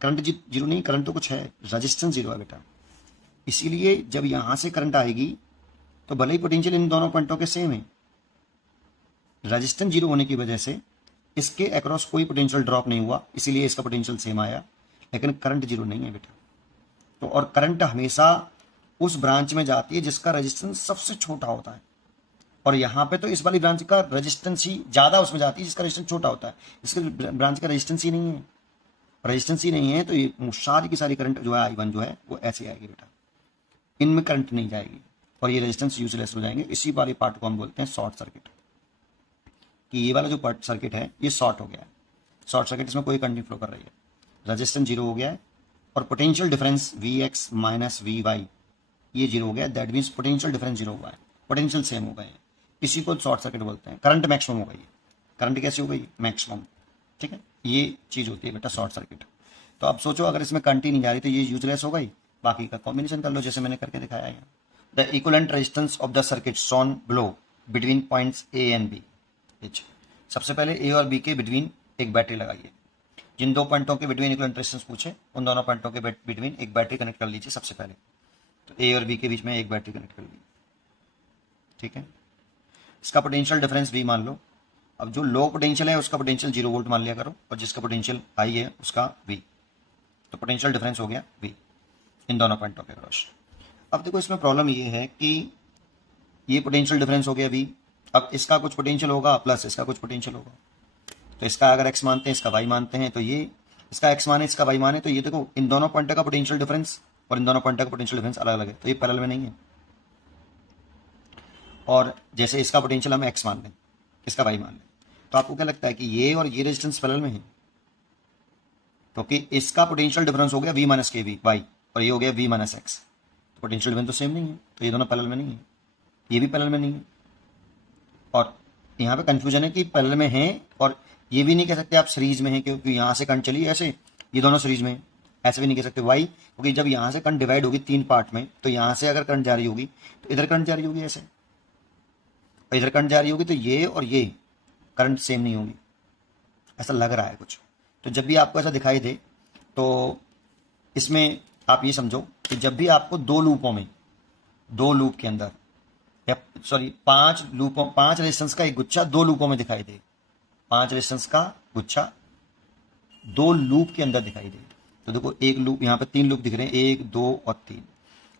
करंट 0 नहीं, करंट तो कुछ है, रेजिस्टेंस 0 है बेटा। इसीलिए जब यहाँ से करंट आएगी तो भले ही पोटेंशियल इन दोनों पॉइंटों के सेम है, रेजिस्टेंस 0 होने की वजह से इसके अक्रॉस कोई पोटेंशियल ड्रॉप नहीं हुआ, इसीलिए इसका पोटेंशियल सेम आया, लेकिन करंट 0 नहीं है बेटा। तो और करंट हमेशा उस ब्रांच में जाती है जिसका रेजिस्टेंस सबसे छोटा होता है, और यहाँ पे तो इस वाली ब्रांच का रेजिस्टेंस ही ज़्यादा उसमें जाती है जिसका रेजिस्टेंस छोटा होता है। इसके ब्रांच का रेजिस्टेंस ही नहीं है, रेजिस्टेंस ही नहीं है, तो ये सारी की सारी करंट जो है I1 जो है वो ऐसे आएगी बेटा, इनमें करंट नहीं जाएगी और ये रेजिस्टेंस यूजलेस हो जाएंगे। इसी वाले पार्ट को हम बोलते हैं शॉर्ट सर्किट, कि ये वाला जो पार्ट सर्किट है ये शॉर्ट हो गया है, शॉर्ट सर्किट, इसमें कोई करंट नहीं फ्लो कर रही है, रेजिस्टेंस 0 हो गया है और पोटेंशियल डिफरेंस Vx - Vy ये 0 हो गया, दैट मीन्स पोटेंशियल डिफरेंस 0 हुआ है, पोटेंशियल सेम हो गए हैं, इसी को शॉर्ट सर्किट बोलते हैं। करंट मैक्सिमम हो गई है, करंट कैसी हो गई, मैक्सिमम, ठीक है, ये चीज़ होती है बेटा शॉर्ट सर्किट। तो अब सोचो अगर इसमें करंट ही नहीं जा रही तो ये यूजलेस हो गई, बाकी का कॉम्बिनेशन कर लो जैसे मैंने करके दिखाया है। The equivalent resistance of the circuit shown below between points A and B. सबसे पहले ए और बी के बिटवीन एक बैटरी लगाइए। जिन दो पॉइंटों के बिटवीन इक्विवेलेंट रेजिस्टेंस पूछे उन दोनों पॉइंटों के बिटवीन एक बैटरी कनेक्ट कर लीजिए सबसे पहले। तो ए और बी के बीच में एक बैटरी कनेक्ट कर लीजिए, ठीक है। इसका पोटेंशियल डिफरेंस V मान लो। अब जो लो पोटेंशियल है उसका पोटेंशियल 0 वोल्ट मान लिया करो, और जिसका पोटेंशियल हाई है उसका V। तो पोटेंशियल डिफरेंस हो गया V इन दोनों पॉइंटों के क्रॉस। अब देखो इसमें प्रॉब्लम ये है कि ये पोटेंशियल डिफरेंस हो गया V। अब इसका कुछ पोटेंशियल होगा प्लस इसका कुछ पोटेंशियल होगा। तो इसका अगर x मानते हैं इसका y मानते हैं, तो ये इसका x माने इसका y माने, तो ये देखो इन दोनों पॉइंटों का पोटेंशियल डिफरेंस और इन दोनों पॉइंटों का पोटेंशियल डिफरेंस अलग अलग है, तो ये पैरेलल में नहीं है। और जैसे इसका पोटेंशियल हम x मान लें, इसका y मान लें, तो आपको क्या लगता है कि ये और ये रेजिस्टेंस पैरेलल में है? क्योंकि इसका पोटेंशियल डिफरेंस हो गया V माइनस के वाई, और ये हो गया V माइनस एक्स। तो पोटेंशियल डिफरेंस तो सेम नहीं है, तो ये दोनों पैरेलल में नहीं है, ये भी पैरेलल में नहीं है। और यहाँ पे कंफ्यूजन है कि पैरेलल में है, और ये भी नहीं कह सकते आप सीरीज में है, क्योंकि यहाँ से करंट चली ऐसे, ये दोनों सीरीज में है। ऐसे भी नहीं कह सकते वाई, क्योंकि जब यहाँ से करंट डिवाइड होगी 3 पार्ट में, तो यहाँ से अगर करंट जा रही होगी तो इधर करंट जा रही होगी ऐसे, और इधर करंट जा रही होगी, तो ये और ये करंट सेम नहीं होगी, ऐसा लग रहा है कुछ। तो जब भी आपको ऐसा दिखाई दे तो इसमें आप ये समझो कि जब भी आपको दो लूप के अंदर, या सॉरी 5 रेजिस्टेंस का एक गुच्छा 2 लूपों में दिखाई दे, 5 रेजिस्टेंस का गुच्छा 2 लूप के अंदर दिखाई दे, तो देखो एक लूप, यहाँ पे 3 लूप दिख रहे हैं, 1 2 और 3,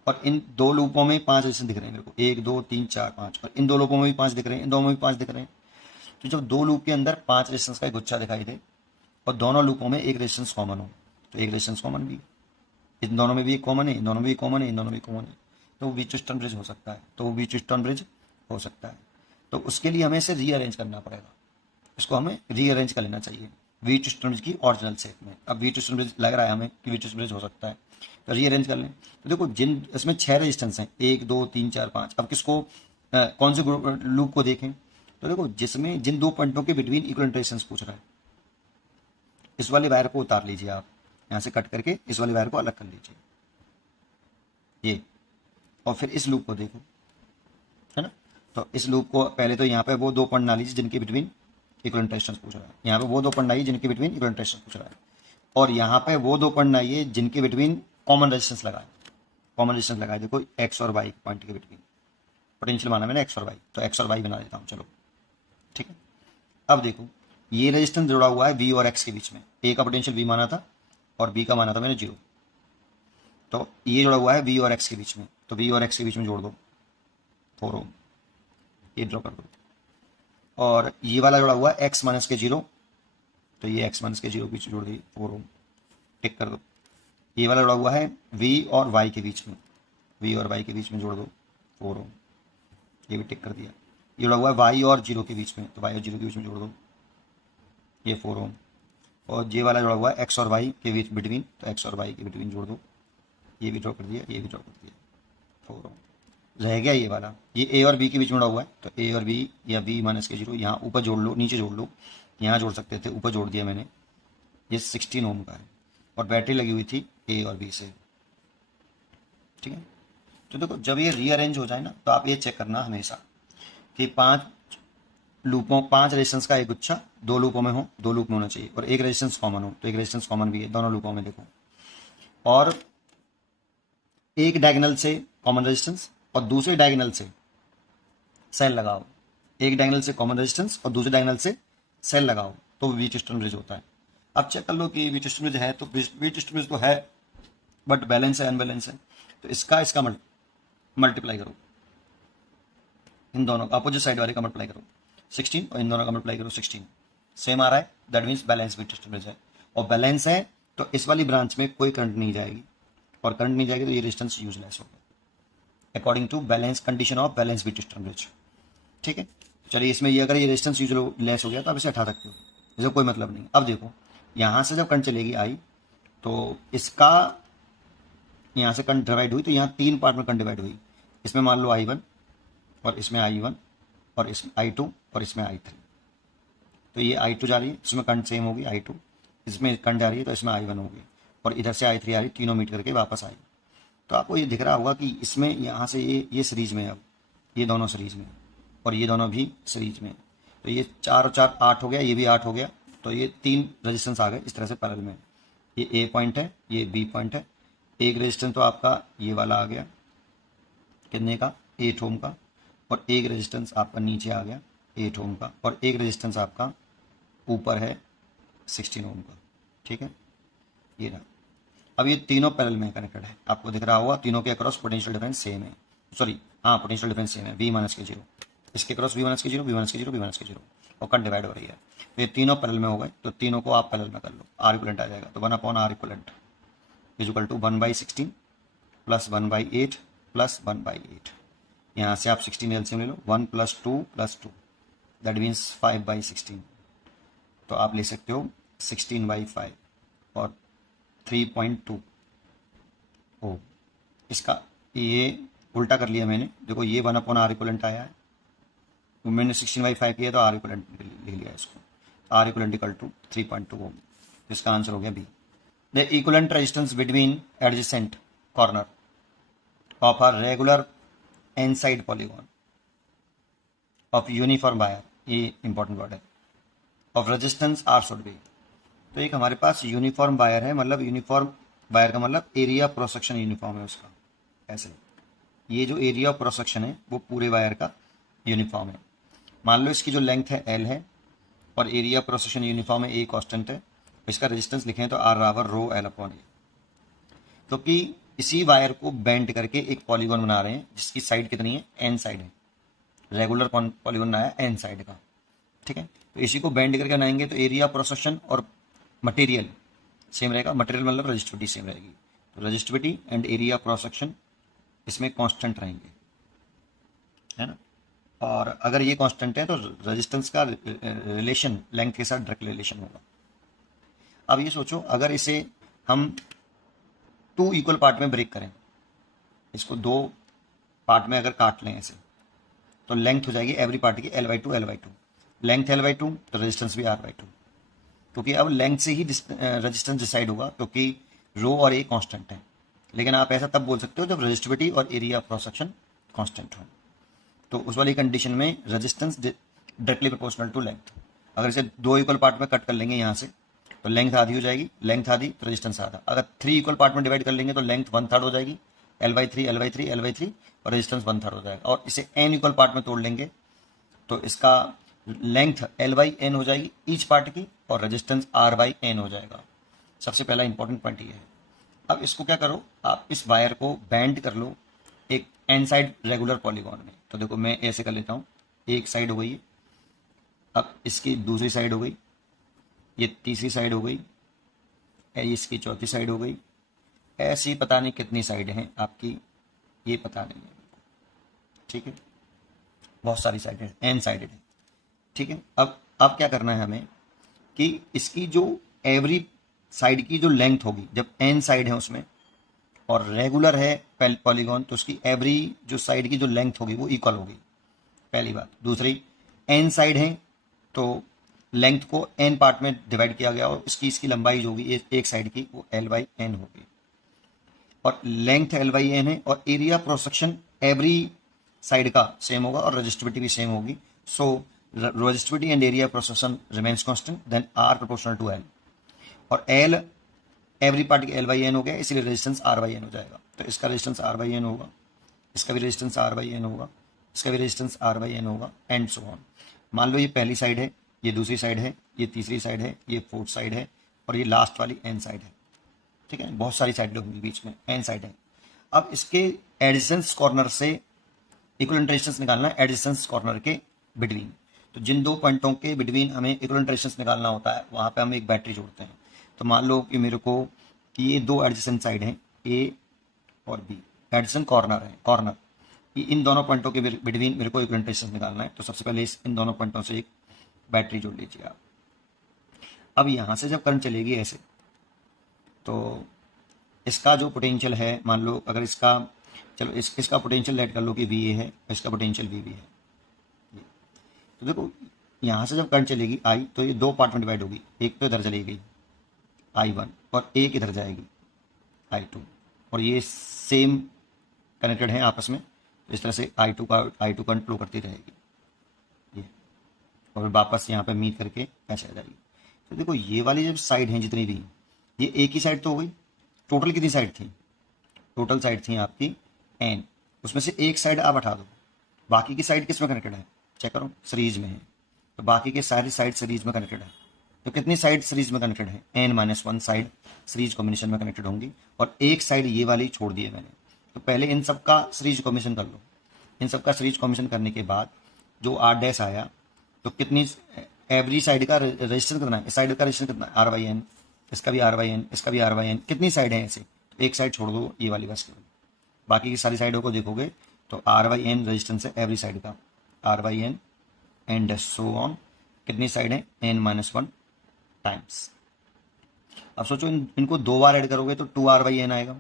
और इन 2 लूपों में 5 रेजिस्टेंस दिख रहे हैं मेरे को, 1 2 3 4 5, और इन 2 लूपों में भी 5 दिख रहे हैं, इन दोनों में भी 5 दिख रहे हैं। तो जब 2 लूप के अंदर 5 रेजिस्टेंस का एक गुच्छा दिखाई दे और दोनों लूपों में एक रेजिस्टेंस कॉमन हो, तो एक रेजिस्टेंस कॉमन भी, इन दोनों में भी एक कॉमन है, इन दोनों में भी कॉमन है, इन दोनों में भी कॉमन है, तो वो व्हीटस्टोन ब्रिज हो सकता है, तो वो व्हीटस्टोन ब्रिज हो सकता है। तो उसके लिए हमें इसे रीअरेंज करना पड़ेगा, इसको हमें रीअरेंज कर लेना चाहिए व्हीटस्टोन ब्रिज की ओरिजिनल शेप में। अब व्हीटस्टोन ब्रिज लग रहा है हमें कि व्हीटस्टोन ब्रिज हो सकता है, तो रीअरेंज कर लें। तो देखो जिन इसमें 6 रेजिस्टेंस हैं, 1 2 3 4 5, अब किसको कौन से लूप को देखें, तो देखो जिसमें जिन 2 पॉइंटों के बिटवीन इक्विवेलेंट रेजिस्टेंस पूछ रहा है, इस वाले वायर को उतार लीजिए आप, यहाँ से कट करके इस वाले वायर को अलग कर लीजिए ये, और फिर इस लूप को देखो, है ना। तो इस लूप को पहले तो यहाँ पे वो 2 पॉइंट ना लीजिए जिनके बिटवीन इक्विवेलेंट रेजिस्टेंस पूछ रहा है, यहाँ पे वो 2 पॉइंट आइए जिनके बिटवीन इक्विवेलेंट रेजिस्टेंस पूछ रहा है, और यहाँ पे वो 2 पॉइंट आइए जिनके बिटवीन कॉमन रेजिस्टेंस लगाए, कॉमन रेजिस्टेंस लगाए, देखो एक्स और वाई पॉइंट के बिटवीन पोटेंशियल माना मैंने एक्स और वाई, तो एक्स और वाई बना देता हूँ, चलो ठीक है। अब देखो ये रेजिस्टेंस जुड़ा हुआ है वी और एक्स के बीच में, ए का पोटेंशियल वी माना था और बी का माना था मैंने 0, तो ये जुड़ा हुआ है वी और एक्स के बीच में, तो वी और एक्स के बीच में जोड़ दो 4 ओम, ये ड्रॉ कर दो, और ये वाला जुड़ा हुआ है एक्स माइनस के 0, तो ये एक्स माइनस के 0 बीच जोड़ दी 4 ओम, टिक कर दो। ये वाला जुड़ा हुआ है वी और वाई के बीच में, वी और वाई के बीच में जोड़ दो 4 ओम, ये भी टिक कर दिया। ये जुड़ा हुआ है वाई और 0 के बीच में, तो वाई और 0 के बीच में जोड़ दो ये 4 ओम, और ये वाला जुड़ा हुआ है एक्स और वाई के बीच बिटवीन, तो एक्स और वाई के बिटवीन जोड़ दो, ये भी ड्रॉ कर दिया, ये भी ड्रॉ कर दिया 4 ओम। रह गया ये वाला, ये ए और बी के बीच में जुड़ा हुआ है, तो ए और बी या वी माइनस के 0 यहाँ ऊपर जोड़ लो, नीचे जोड़ लो, यहाँ जोड़ सकते थे, ऊपर जोड़ दिया मैंने, ये 16 ओम का है, और बैटरी लगी हुई थी ए और बी से, ठीक है। तो देखो जब ये रीअरेंज हो जाए ना, तो आप ये चेक करना हमेशा कि 5 रेजिस्टेंस का एक गुच्छा 2 लूपों में हो, 2 लूप में होना चाहिए, और एक रेजिस्टेंस कॉमन हो, तो एक रेजिस्टेंस कॉमन भी है दोनों लूपों में देखो, और एक डायगोनल से कॉमन रेजिस्टेंस और दूसरे डायगोनल से सेल लगाओ, एक डायगोनल से कॉमन रेजिस्टेंस और दूसरे डायगोनल से सेल लगाओ, तो व्हीटस्टोन ब्रिज होता है। अब चेक कर लो कि व्हीटस्टोन ब्रिज है, तो व्हीटस्टोन ब्रिज तो है, बट बैलेंस है अनबैलेंस है, तो इसका मल्टीप्लाई करो, इन दोनों अपोजिट साइड वाले का मल्टीप्लाई करो 16, और इन दोनों का मल्टीप्लाई करो 16, सेम आ रहा है, that means balance Wheatstone bridge है। और बैलेंस है तो इस वाली ब्रांच में कोई करंट नहीं जाएगी, और करंट नहीं जाएगी तो ये रेजिस्टेंस यूजलेस होगा according to balance condition of balance Wheatstone bridge, ठीक है। चलिए इसमें ये अगर ये रेजिस्टेंस यूजलेस हो गया तो आप इसे हटा सकते हो, इसका कोई मतलब नहीं। अब देखो यहाँ से जब करंट चलेगी आई, तो इसका यहाँ से करंट डिवाइड हुई, तो यहाँ 3 पार्ट में करंट डिवाइड हुई, इसमें मान लो I1, और इसमें I1, और इसमें I2, और इसमें I3, तो ये I2 जा रही है, इसमें करंट सेम होगी I2, इसमें करंट जा रही है तो इसमें I1 होगी, और इधर से I3 आ रही, तीनों मीट करके वापस आई, तो आपको ये दिख रहा होगा कि इसमें यहाँ से ये सीरीज में है, अब ये दोनों सीरीज में और ये दोनों भी सीरीज में। तो ये 4 और 4 8 हो गया, ये भी 8 हो गया। तो ये 3 रेजिस्टेंस आ गए इस तरह से पैरेलल में। ये ए पॉइंट है, ये बी पॉइंट है। एक रेजिस्टेंस तो आपका ये वाला आ गया, कितने का, 8 ओम का। और एक रेजिस्टेंस आपका नीचे आ गया 8 ओम का, और एक रेजिस्टेंस आपका ऊपर है 16 ओम का। ठीक है, ये रहा। अब ये तीनों पैरेलल में कनेक्टेड है, आपको दिख रहा होगा तीनों के अक्रॉस पोटेंशियल डिफरेंस सेम है। सॉरी, हाँ, पोटेंशियल डिफरेंस सेम है, V माइनस के 0, इसके क्रॉस V माइनस के 0, V माइनस के 0, V माइनस के 0, और करंट डिवाइड हो रही है। तो ये तीनों पैरेलल में हो गए, तो तीनों को आप पैरेलल में कर लो, R इक्विवेलेंट आ जाएगा। तो 1/R equivalent is equal to 1/16 plus 1/8 plus 1/8। यहाँ से आप 16 एलसीएम ले लो, 1 + 2 + 2 दैट मीन्स 5/16। तो आप ले सकते हो 16/5 और 3.2 ओ। इसका ये उल्टा कर लिया मैंने, देखो ये 1/R इक्विवेलेंट आया है, तो मैंने 16/5 किया तो R इक्विवेलेंट ले लिया इसको। R equivalent equal to 3.2 ohm. इसका आंसर हो गया B. The equivalent resistance between adjacent corner of a regular n side polygon of uniform wire, ये इंपॉर्टेंट वर्ड है, of resistance R should be. तो एक हमारे पास यूनिफॉर्म वायर है, मतलब यूनिफॉर्म वायर का मतलब एरिया क्रॉस सेक्शन यूनिफॉर्म है उसका। ऐसे ये जो एरिया ऑफ क्रॉस सेक्शन है वो पूरे वायर का यूनिफॉर्म है। मान लो इसकी जो लेंथ है L है और एरिया क्रॉस सेक्शन यूनिफॉर्म है, A कांस्टेंट है। इसका रेजिस्टेंस लिखें तो R बराबर ρL/A। तो कि इसी वायर को बेंड करके एक पॉलीगॉन बना रहे हैं जिसकी साइड कितनी है, N साइड है। रेगुलर पॉलीगॉन बनाया N साइड का। ठीक है, तो इसी को बेंड करके बनाएंगे तो एरिया क्रॉस सेक्शन और मटेरियल सेम रहेगा। मटेरियल मतलब रेजिस्टिविटी सेम रहेगी। तो resistivity and area cross section इसमें कांस्टेंट रहेंगे, है ना। और अगर ये कांस्टेंट है तो रेजिस्टेंस का रिलेशन लेंथ के साथ डायरेक्ट रिलेशन होगा। अब ये सोचो, अगर इसे हम 2 इक्वल पार्ट में ब्रेक करें, इसको 2 पार्ट में अगर काट लें ऐसे, तो लेंथ हो जाएगी एवरी पार्ट की L/2 L/2। लेंथ L/2 तो रेजिस्टेंस भी R/2, क्योंकि अब लेंथ से ही रेजिस्टेंस डिसाइड होगा, क्योंकि रो और ए कांस्टेंट है। लेकिन आप ऐसा तब बोल सकते हो जब रेजिस्टिविटी और एरिया क्रॉस सेक्शन कांस्टेंट हो। तो उस वाली कंडीशन में resistance directly proportional to length. अगर इसे 2 इक्वल पार्ट में कट कर लेंगे यहाँ से, तो लेंथ आधी हो जाएगी, लेंथ आधी तो रेजिस्टेंस आधा। अगर 3 इक्वल पार्ट में डिवाइड कर लेंगे तो लेंथ 1/3 हो जाएगी, L/3 L/3 L/3, और रेजिस्टेंस 1/3 हो जाएगा। और इसे n इक्वल पार्ट में तोड़ लेंगे तो इसका लेंथ L/n हो जाएगी ईच पार्ट की, और रेजिस्टेंस R/n हो जाएगा। सबसे पहला इंपॉर्टेंट पॉइंट ये है। अब इसको क्या करो, आप इस वायर को बैंड कर लो एक एन साइड रेगुलर पॉलीगॉन में। तो देखो मैं ऐसे कर लेता हूँ, एक साइड हो गई, अब इसकी दूसरी साइड हो गई, ये तीसरी साइड हो गई, इसकी चौथी साइड हो गई। ऐसी पता नहीं कितनी साइड हैं आपकी, ये पता नहीं है। ठीक है, बहुत सारी साइड है, एन साइडेड है। ठीक है, अब क्या करना है हमें कि इसकी जो एवरी साइड की जो लेंथ होगी, जब एन साइड है उसमें और रेगुलर है पॉलीगॉन, तो उसकी एवरी जो साइड की जो लेंथ होगी वो इक्वल होगी, पहली बात। दूसरी, एन साइड है तो लेंथ को एन पार्ट में डिवाइड किया गया और इसकी लंबाई जो होगी एक साइड की वो L/n होगी। और लेंथ L/n है और area cross section every side का सेम होगा और रेजिस्टिविटी भी सेम होगी। So resistivity and area cross section remains constant, then R proportional to L। और L एवरी पार्ट की L/n हो गया, इसलिए रेजिस्टेंस R/n हो जाएगा। तो इसका रेजिस्टेंस R/n होगा, इसका भी रेजिस्टेंस R/n होगा, इसका भी रेजिस्टेंस R/n होगा, एंड सो ऑन। मान लो ये पहली साइड है, ये दूसरी साइड है, ये तीसरी साइड है, ये फोर्थ साइड है, और ये लास्ट वाली एन साइड है। ठीक है, बहुत सारी साइड होंगी बीच में, एन साइड है। अब इसके एडजेसेंस कॉर्नर से इक्विवेलेंट रेजिस्टेंस निकालना है, एडजेसेंस कॉर्नर के बिटवीन। तो जिन 2 पॉइंटों के बिटवीन हमें इक्विवेलेंट रेजिस्टेंस निकालना होता है, वहाँ पे हम एक बैटरी जोड़ते हैं। तो मान लो कि मेरे को कि ये 2 एडजेसेंट साइड हैं, ए और बी, एडजेसेंट कॉर्नर है, कॉर्नर। इन दोनों पॉइंटों के बिटवीन मेरे को इक्विवेलेंट रेजिस्टेंस निकालना है। तो सबसे पहले इन दोनों पॉइंटों से एक बैटरी जोड़ लीजिए आप। अब यहाँ से जब करंट चलेगी ऐसे, तो इसका जो पोटेंशियल है, मान लो अगर इसका, चलो इसका पोटेंशियल लेट कर लो कि VA है, इसका पोटेंशियल VB है। तो देखो यहाँ से जब करंट चलेगी I, तो ये 2 पार्ट में डिवाइड होगी, एक तो इधर चली गई I1 और एक इधर जाएगी I2। और ये सेम कनेक्टेड हैं आपस में। तो इस तरह से I2 करंट फ्लो करती रहेगी ये, और वापस यहाँ पे मीट करके ऐसे आ जाएगी। तो देखो ये वाली जब साइड हैं जितनी भी, ये एक ही साइड तो हो गई। टोटल कितनी साइड थी? टोटल साइड थी आपकी n, उसमें से एक साइड आप हटा दो, बाकी की साइड किस में कनेक्टेड है? चेक करो, सीरीज में है। तो बाकी के सारी साइड सीरीज में कनेक्टेड है। तो कितनी साइड सीरीज में कनेक्टेड है? n-1 साइड सीरीज कॉम्बिनेशन में कनेक्टेड होंगी, और एक साइड ये वाली छोड़ दी है मैंने। तो पहले इन सब का सीरीज कॉम्बिनेशन कर लो। इन सब का सीरीज कॉम्बिनेशन करने के बाद जो R' आया, तो कितनी एवरी साइड का रजिस्टेंस कितना है? इस साइड का रजिस्टेंस कितना है? R/n, इसका भी R/n, इसका भी R/n। कितनी साइड है ऐसे? तो एक साइड छोड़ दो, ये वाली बस केवल। बाकी की सारी साइडों को देखोगे तो R/n रजिस्टेंस है एवरी साइड का, R/n एंड सो ऑन। कितनी साइड है? n-1 times. अब सोचो इनको दो बार ऐड करोगे तो 2R/n आएगा।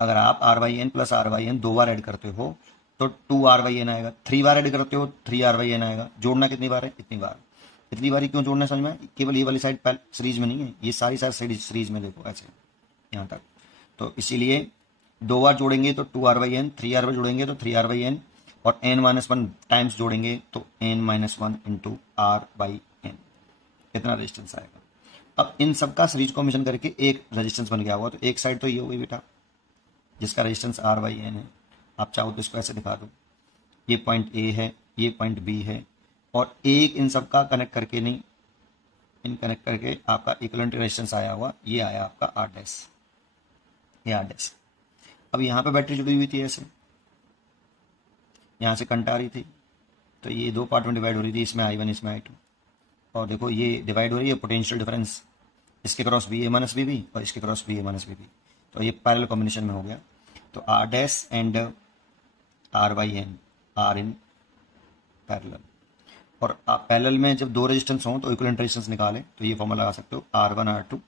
अगर आप R/n प्लस R/n दो बार ऐड करते हो तो 2R/n आएगा। 3 बार ऐड करते हो 3R/n आएगा। जोड़ना कितनी बार है? इतनी बार। इतनी बार ही क्यों जोड़ना समझ में? केवल ये वाली साइड सीरीज में नहीं है, ये सारी साइड सीरीज में, देखो ऐसे यहाँ तक। तो इसीलिए दो बार जोड़ेंगे तो 2R/n, 3 बार जोड़ेंगे तो 3R/n, और n-1 टाइम्स जोड़ेंगे तो n-1 इंटू R/n। कितना रेजिस्टेंस आएगा? अब इन सब का सीरीज कॉम्बिनेशन करके एक रेजिस्टेंस बन गया हुआ। तो एक साइड तो ये हो गई बेटा जिसका रेजिस्टेंस R/n है। आप चाहो तो इसको ऐसे दिखा दो, ये पॉइंट A है, ये पॉइंट B है, और एक इन सब का कनेक्ट करके नहीं, इन कनेक्ट करके आपका इक्विवेलेंट रेजिस्टेंस आया हुआ, ये आया आपका R', ये R'। अब यहाँ पे बैटरी जुड़ी हुई थी ऐसे, यहाँ से करंट आ रही थी, तो ये दो पार्ट में डिवाइड हो रही थी, इसमें I1 इसमें I2। और देखो ये डिवाइड हो रही है पोटेंशियल डिफरेंस, इसके क्रॉस VA-VB और इसके क्रॉस VA-VB। तो ये पैरेलल कॉम्बिनेशन में हो गया। तो R' and R/n are in parallel. और पैरेलल में जब दो रेजिस्टेंस हों तो इक्विवेलेंट रेजिस्टेंस निकालें तो ये फॉर्मूला लगा सकते हो, R1 R2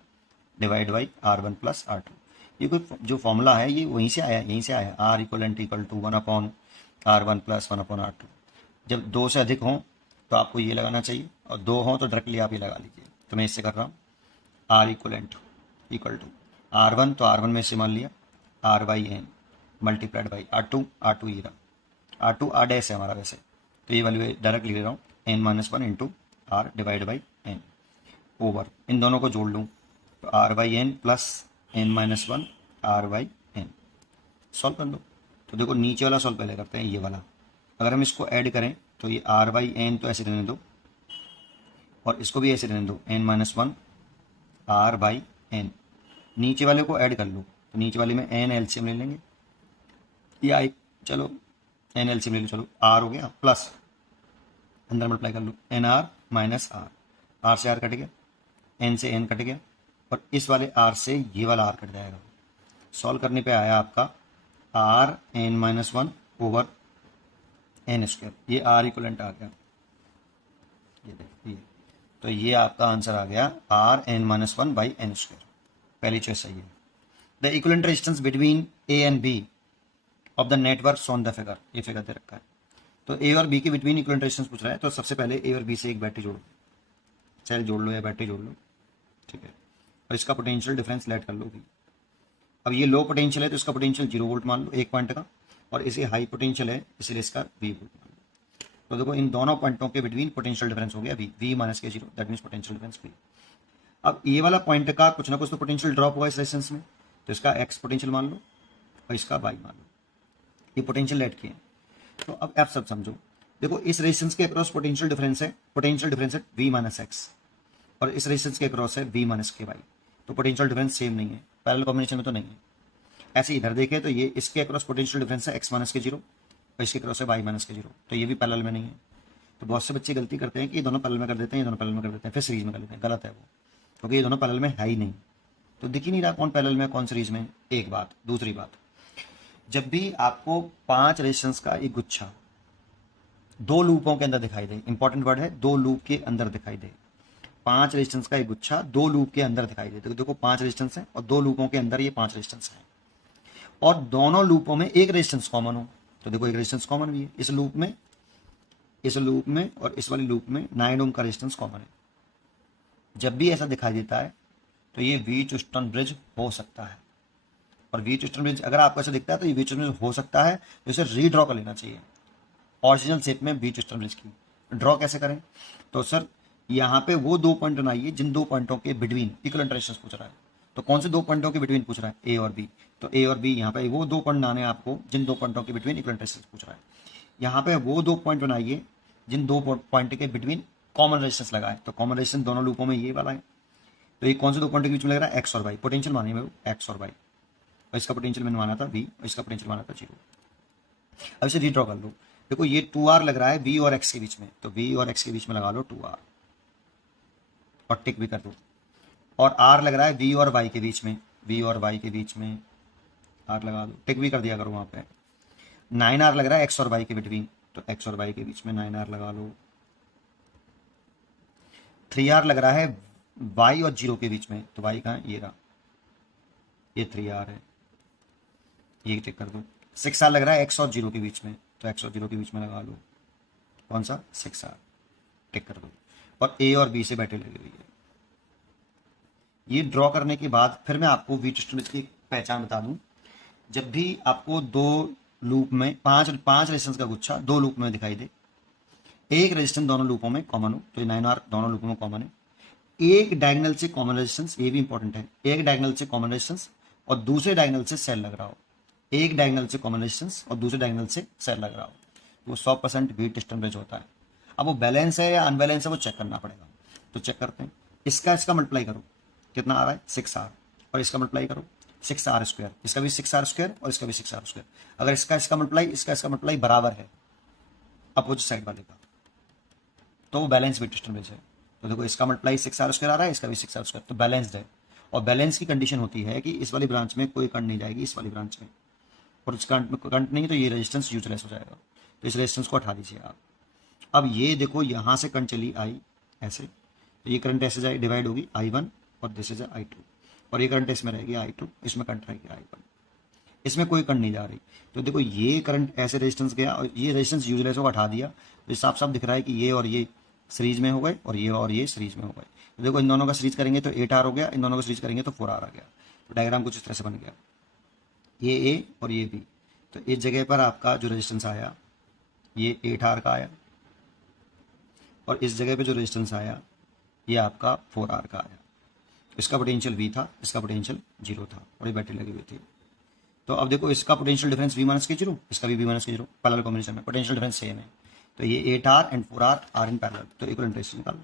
divide by R1 plus R2। ये कोई जो फॉर्मूला है ये वहीं से आया, यहीं से आया। R equivalent equal to 1/R1 plus 1/R2। जब दो से अधिक हों तो आपको ये लगाना चाहिए, और दो हों तो डायरेक्टली आप ये लगा लीजिए। तो मैं इससे कर रहा हूँ, R equivalent equal to R1, तो R1 में से मान लिया R/n मल्टीप्लाइड बाई R2 ये रहा, R2 R' है हमारा वैसे, तो ये वैल्यू डायरेक्ट लिख रहा हूँ n-1 into R divide by n over, इन दोनों को जोड़ लूँ तो R/n plus n-1 R/n। Solve कर लो। तो देखो नीचे वाला सॉल्व पहले करते हैं, ये वाला। अगर हम इसको ऐड करें तो ये R/n तो ऐसे रहने दो, और इसको भी ऐसे रहने दो n-1 R/n। नीचे वाले को ऐड कर लो तो नीचे वाले में n एलसीएम ले लेंगे, या चलो n एलसीएम ले लो, चलो R हो गया, प्लस अंदर मल्टीप्लाई कर लो NR माइनस R, R से R कट गया, n से n कट गया, और इस वाले R से ये वाला R कट जाएगा। सॉल्व करने पे आया आपका R(n-1) ओवर n²। ये R इक्वलेंट आ गया, ये देखिए, तो ये आपका आंसर आ गया R(n-1 बाई n²। पहली चॉइस सही है। The equivalent resistance between A and B of the network on the figure, ये फिगर दे रखा है। तो A और B के बिटवीन इक्वलेंट रेजिस्टेंस पूछ रहा है, तो सबसे पहले A और B से एक बैटरी जोड़ो, सेल जोड़ लो या बैटरी जोड़ लो, ठीक है, और इसका पोटेंशियल डिफरेंस लेट कर लो भी। अब ये लो पोटेंशियल है तो इसका पोटेंशियल 0 वोल्ट मान लो, एक पॉइंट का, और इसे हाई पोटेंशियल है इसलिए इसका V वोल्ट मान लो। तो देखो इन दोनों पॉइंटों के बिटवीन पोटेंशियल डिफरेंस हो गया V माइनस के 0, that means potential difference V। अब ये वाला पॉइंट का कुछ ना कुछ तो पोटेंशियल ड्रॉप होगा इस रेजिस्टेंस में, तो इसका X पोटेंशियल मान लो और इसका Y मान लो, ये पोटेंशियल लेट किए। तो अब आप सब समझो, देखो इस रेजिस्टेंस के अक्रॉस पोटेंशियल डिफरेंस है V माइनस एक्स, और इस रेजिस्टेंस के अक्रॉस है V माइनस के वाई। तो पोटेंशियल डिफरेंस सेम नहीं है, पैरेलल कॉम्बिनेशन में तो नहीं है। ऐसे इधर देखें तो ये इसके अक्रॉस पोटेंशियल डिफरेंस है x माइनस के 0 और इसके अक्रॉस है y माइनस के 0, तो ये भी पैरेलल में नहीं है। तो बहुत से बच्चे गलती करते हैं कि ये दोनों पैरेलल में कर देते हैं, ये दोनों पैरेलल में कर देते हैं, फिर सीरीज में कर देते हैं। गलत है वो, क्योंकि ये दोनों पैरेलल में है ही नहीं, तो दिख ही नहीं रहा कौन पैरेलल में कौन सीरीज में। एक बात। दूसरी बात, जब भी आपको 5 रेजिस्टेंस का एक गुच्छा 2 लूपों के अंदर दिखाई दे, इंपॉर्टेंट वर्ड है 2 लूप के अंदर दिखाई दे, 5 रेजिस्टेंस का एक गुच्छा 2 लूप के अंदर दिखाई दे, तो देखो 5 रेजिस्टेंस है और 2 लूपों के अंदर ये 5 रेजिस्टेंस है, और दोनों लूपों में एक रेजिस्टेंस कॉमन हो, तो देखो एक रेजिस्टेंस कॉमन भी है इस लूप में और इस वाली लूप में 9 ओम का रेजिस्टेंस कॉमन है। जब भी ऐसा दिखाई देता है तो ये व्हीटस्टोन ब्रिज हो सकता है। और वी ट्विस्टर ब्रिज अगर आपको ऐसा दिखता है तो ये वी ट्विस्टर ब्रिज हो सकता है, तो इसे रीड्रॉ कर लेना चाहिए ओरिजिनल शेप में वी ट्विस्टर ब्रिज की। ड्रॉ कैसे करें? तो सर यहाँ पे वो 2 पॉइंट बनाइए जिन 2 पॉइंटों के बिटवीन इक्विवेलेंट रेजिस्टेंस पूछ रहा है। तो कौन से 2 पॉइंटों के बिटवीन पूछ रहा है? ए और बी। तो ए और बी यहाँ पे वो 2 पॉइंट बनाने आपको जिन 2 पॉइंटों के बिटवीन इक्विवेलेंट रेजिस्टेंस पूछ रहा है। यहाँ पे वो 2 पॉइंट बनाइए जिन 2 पॉइंट के बिटवीन कॉमन रेजिस्टेंस लगा है। तो कॉमन रेजिस्टेंस दोनों लूपों में ये वाला है। तो ये कौन से 2 पॉइंट के बीच में लग रहा है? एक्स और वाई। पोटेंशियल मानिए मेरे को एक्स और वाई, और इसका पोटेंशियल मैंने माना था वी, और इसका पोटेंशियल माना था 0। अब इसे रीड्रॉ कर लो। देखो ये 2r लग रहा है वी और एक्स के बीच में, तो वी और एक्स के बीच में लगा लो 2r और टिक भी कर दो। और r लग रहा है वी और y के बीच में, वी और y के बीच में r लगा दो, टिक भी कर दिया करो वहां पे। 9r लग रहा है x और y के बिटवीन, तो x और y के बीच में 9r लगा लो। 3r लग रहा है y और 0 के बीच में, तो y कहाँ है? ये रहा, ये 3r है, ये टिक कर दो। 6r लग रहा है x और 0 के बीच में, तो x और 0 के बीच में लगा लो कौन सा? 6r, टिक कर दो। और a और b से बैटरी लगी हुई है। ये ड्रॉ करने के बाद फिर मैं आपको वी ट्विस्टर ब्रिज की पहचान बता दूं। जब भी आपको 2 लूप में पांच रेजिस्टेंस का गुच्छा 2 लूप में दिखाई दे, एक रेजिस्टेंस दोनों लूपों में कॉमन हो, तो 9R दोनों लूपों में कॉमन है। एक डायगोनल से कॉमन रेजिस्टेंस, ये भी इंपॉर्टेंट है, एक डायगोनल से कॉमन रेजिस्टेंस और दूसरे डायगोनल से सेल लग रहा हो, एक डायगोनल से कॉमन रेजिस्टेंस और दूसरे डायगोनल से सेल लग रहा हो, वो 100% वी ट्विस्टर ब्रिज होता है। अब वो बैलेंस है या अनबैलेंस है वो चेक करना पड़ेगा। तो चेक करते हैं। इसका मल्टीप्लाई करो, कितना आ रहा है? 6r। और इसका मल्टीप्लाई करो 6r स्क्वायर, इसका भी 6r स्क्वायर और इसका भी 6r स्क्वायर। अगर इसका मल्टीप्लाई बराबर है अपोजिट साइड वाले का, तो वो बैलेंस वी ट्विस्टर ब्रिज है। तो देखो इसका मल्टीप्लाई 6r स्क्वायर आ रहा है, इसका भी 6r स्क्वायर, तो बैलेंस्ड है। और बैलेंस की कंडीशन होती है कि इस वाली ब्रांच में कोई करंट नहीं जाएगी, इस वाली ब्रांच में, और इस करंट में करंट नहीं तो ये रेजिस्टेंस यूजलेस हो जाएगा। तो इस रेजिस्टेंस को हटा दीजिए आप। अब ये देखो यहाँ से करंट चली आई ऐसे, तो ये करंट ऐसे जाए डिवाइड होगी I1 और दिस इज I2, और ये करंट इसमें रहेगी I2, इसमें करंट रहेगी I1, इसमें कोई करंट नहीं जा रही। तो देखो ये करंट ऐसे रेजिस्टेंस गया और ये रेजिस्टेंस यूजलेस को हटा दिया, तो साफ साफ दिख रहा है कि ये और ये सीरीज में हो गए और ये सीरीज में हो गए। तो देखो इन दोनों का सीरीज करेंगे तो 8R हो गया, इन दोनों का सीरीज करेंगे तो 4R आ गया। तो डायग्राम कुछ इस तरह से बन गया, ये A और ये B। तो इस जगह पर आपका जो रेजिस्टेंस आया ये 8R का आया, और इस जगह पे जो रेजिस्टेंस आया ये आपका 4R का आया। इसका पोटेंशियल V था, इसका पोटेंशियल 0 था, और ये बैटरी लगी हुई थी। तो अब देखो इसका पोटेंशियल डिफरेंस V माइनस के 0, इसका भी V माइनस के 0, पैरेलल कॉम्बिनेशन में पोटेंशियल डिफरेंस सेम है। तो ये 8R and 4R are in parallel, तो इक्विवेलेंट रेजिस्टेंस निकाल लो।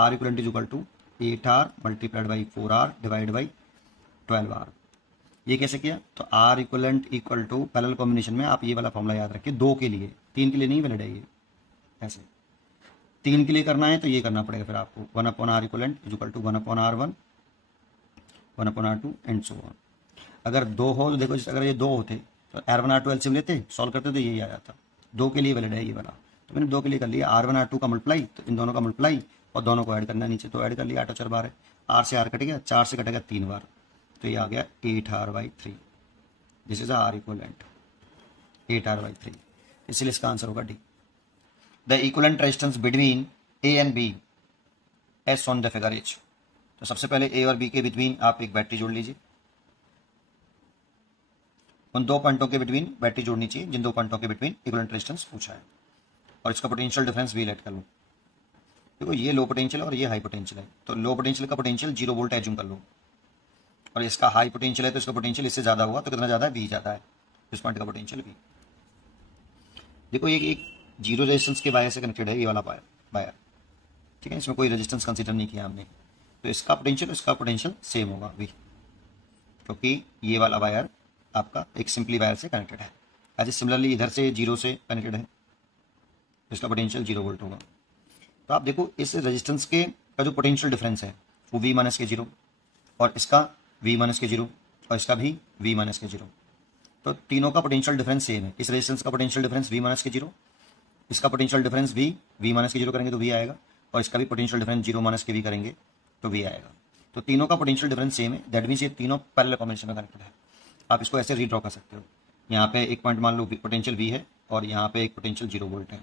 R equivalent is equal to 8R multiplied by 4R divide by 12R। ये कैसे किया? तो R equivalent equal to parallel combination में आप ये वाला फॉर्मूला याद रखिए, 2 के लिए, 3 के लिए नहीं वैलिड है ये। ऐसे 3 के लिए करना है तो ये करना पड़ेगा फिर आपको 1/R equivalent is equal to 1/R1 1/R2 and so on. अगर 2 हो तो देखो, अगर ये 2 होते तो R1 R2 एलसीएम लेते, सॉल्व करते तो यही आ जाता। 2 के लिए वैलिड है ये वाला, तो मैंने 2 के लिए कर लिया। R1 R2 का मल्टीप्लाई, तो इन दोनों का मल्टीप्लाई और दोनों को ऐड करना नीचे, तो ऐड कर लिया 8 और 4 बार है। R से R कट गया, 4 से कटेगा 3 बार, तो ये आ गया 8R/3। This is R equivalent 8R/3, इसलिए इसका आंसर होगा D. The equivalent resistance between A and B as on the figure H। तो सबसे पहले A और B के बिटवीन आप एक बैटरी जोड़ लीजिए। उन 2 पॉइंटों के बिटवीन बैटरी जोड़नी चाहिए जिन 2 पॉइंटों के बिटवीन इक्विवेलेंट रेजिस्टेंस पूछा है, और इसका पोटेंशियल डिफरेंस भी लेट कर लो। देखो ये लो पोटेंशियल और ये हाई पोटेंशियल है, तो लो पोटेंशियल का पोटेंशियल 0 वोल्ट एज्यूम कर लो, और इसका हाई पोटेंशियल है तो इसका पोटेंशियल इससे ज़्यादा हुआ, तो कितना ज़्यादा है? V ज़्यादा है, इस पॉइंट का पोटेंशियल V। देखो ये एक 0 रेजिस्टेंस के वायर से कनेक्टेड है, ये वाला वायर, ठीक है, इसमें कोई रेजिस्टेंस कंसीडर नहीं किया हमने, तो इसका पोटेंशियल सेम होगा V, क्योंकि ये वाला वायर आपका एक सिंपली वायर से कनेक्टेड है। ऐसे सिमिलरली इधर से 0 से कनेक्टेड है, इसका पोटेंशियल 0 वोल्ट होगा। तो आप देखो इस रेजिस्टेंस के का जो पोटेंशियल डिफरेंस है वो V माइनस के 0, और इसका V माइनस के 0, और इसका भी V माइनस के 0, तो तीनों का पोटेंशियल डिफरेंस सेम है। इस रेजिस्टेंस का पोटेंशियल डिफरेंस V माइनस के 0, इसका पोटेंशियल डिफरेंस V माइनस के 0 करेंगे तो V आएगा, और इसका भी पोटेंशियल डिफरेंस 0 माइनस के V करेंगे तो V आएगा। तो तीनों का पोटेंशियल डिफरेंस सेम है, दैट मीन्स ये तीनों पैरेलल कॉम्बिनेशन में कनेक्टेड है। आप इसको ऐसे रीड्रॉ कर सकते हो, यहाँ पे एक पॉइंट मान लो पोटेंशियल V है और यहाँ पे एक पोटेंशियल 0 वोल्ट है,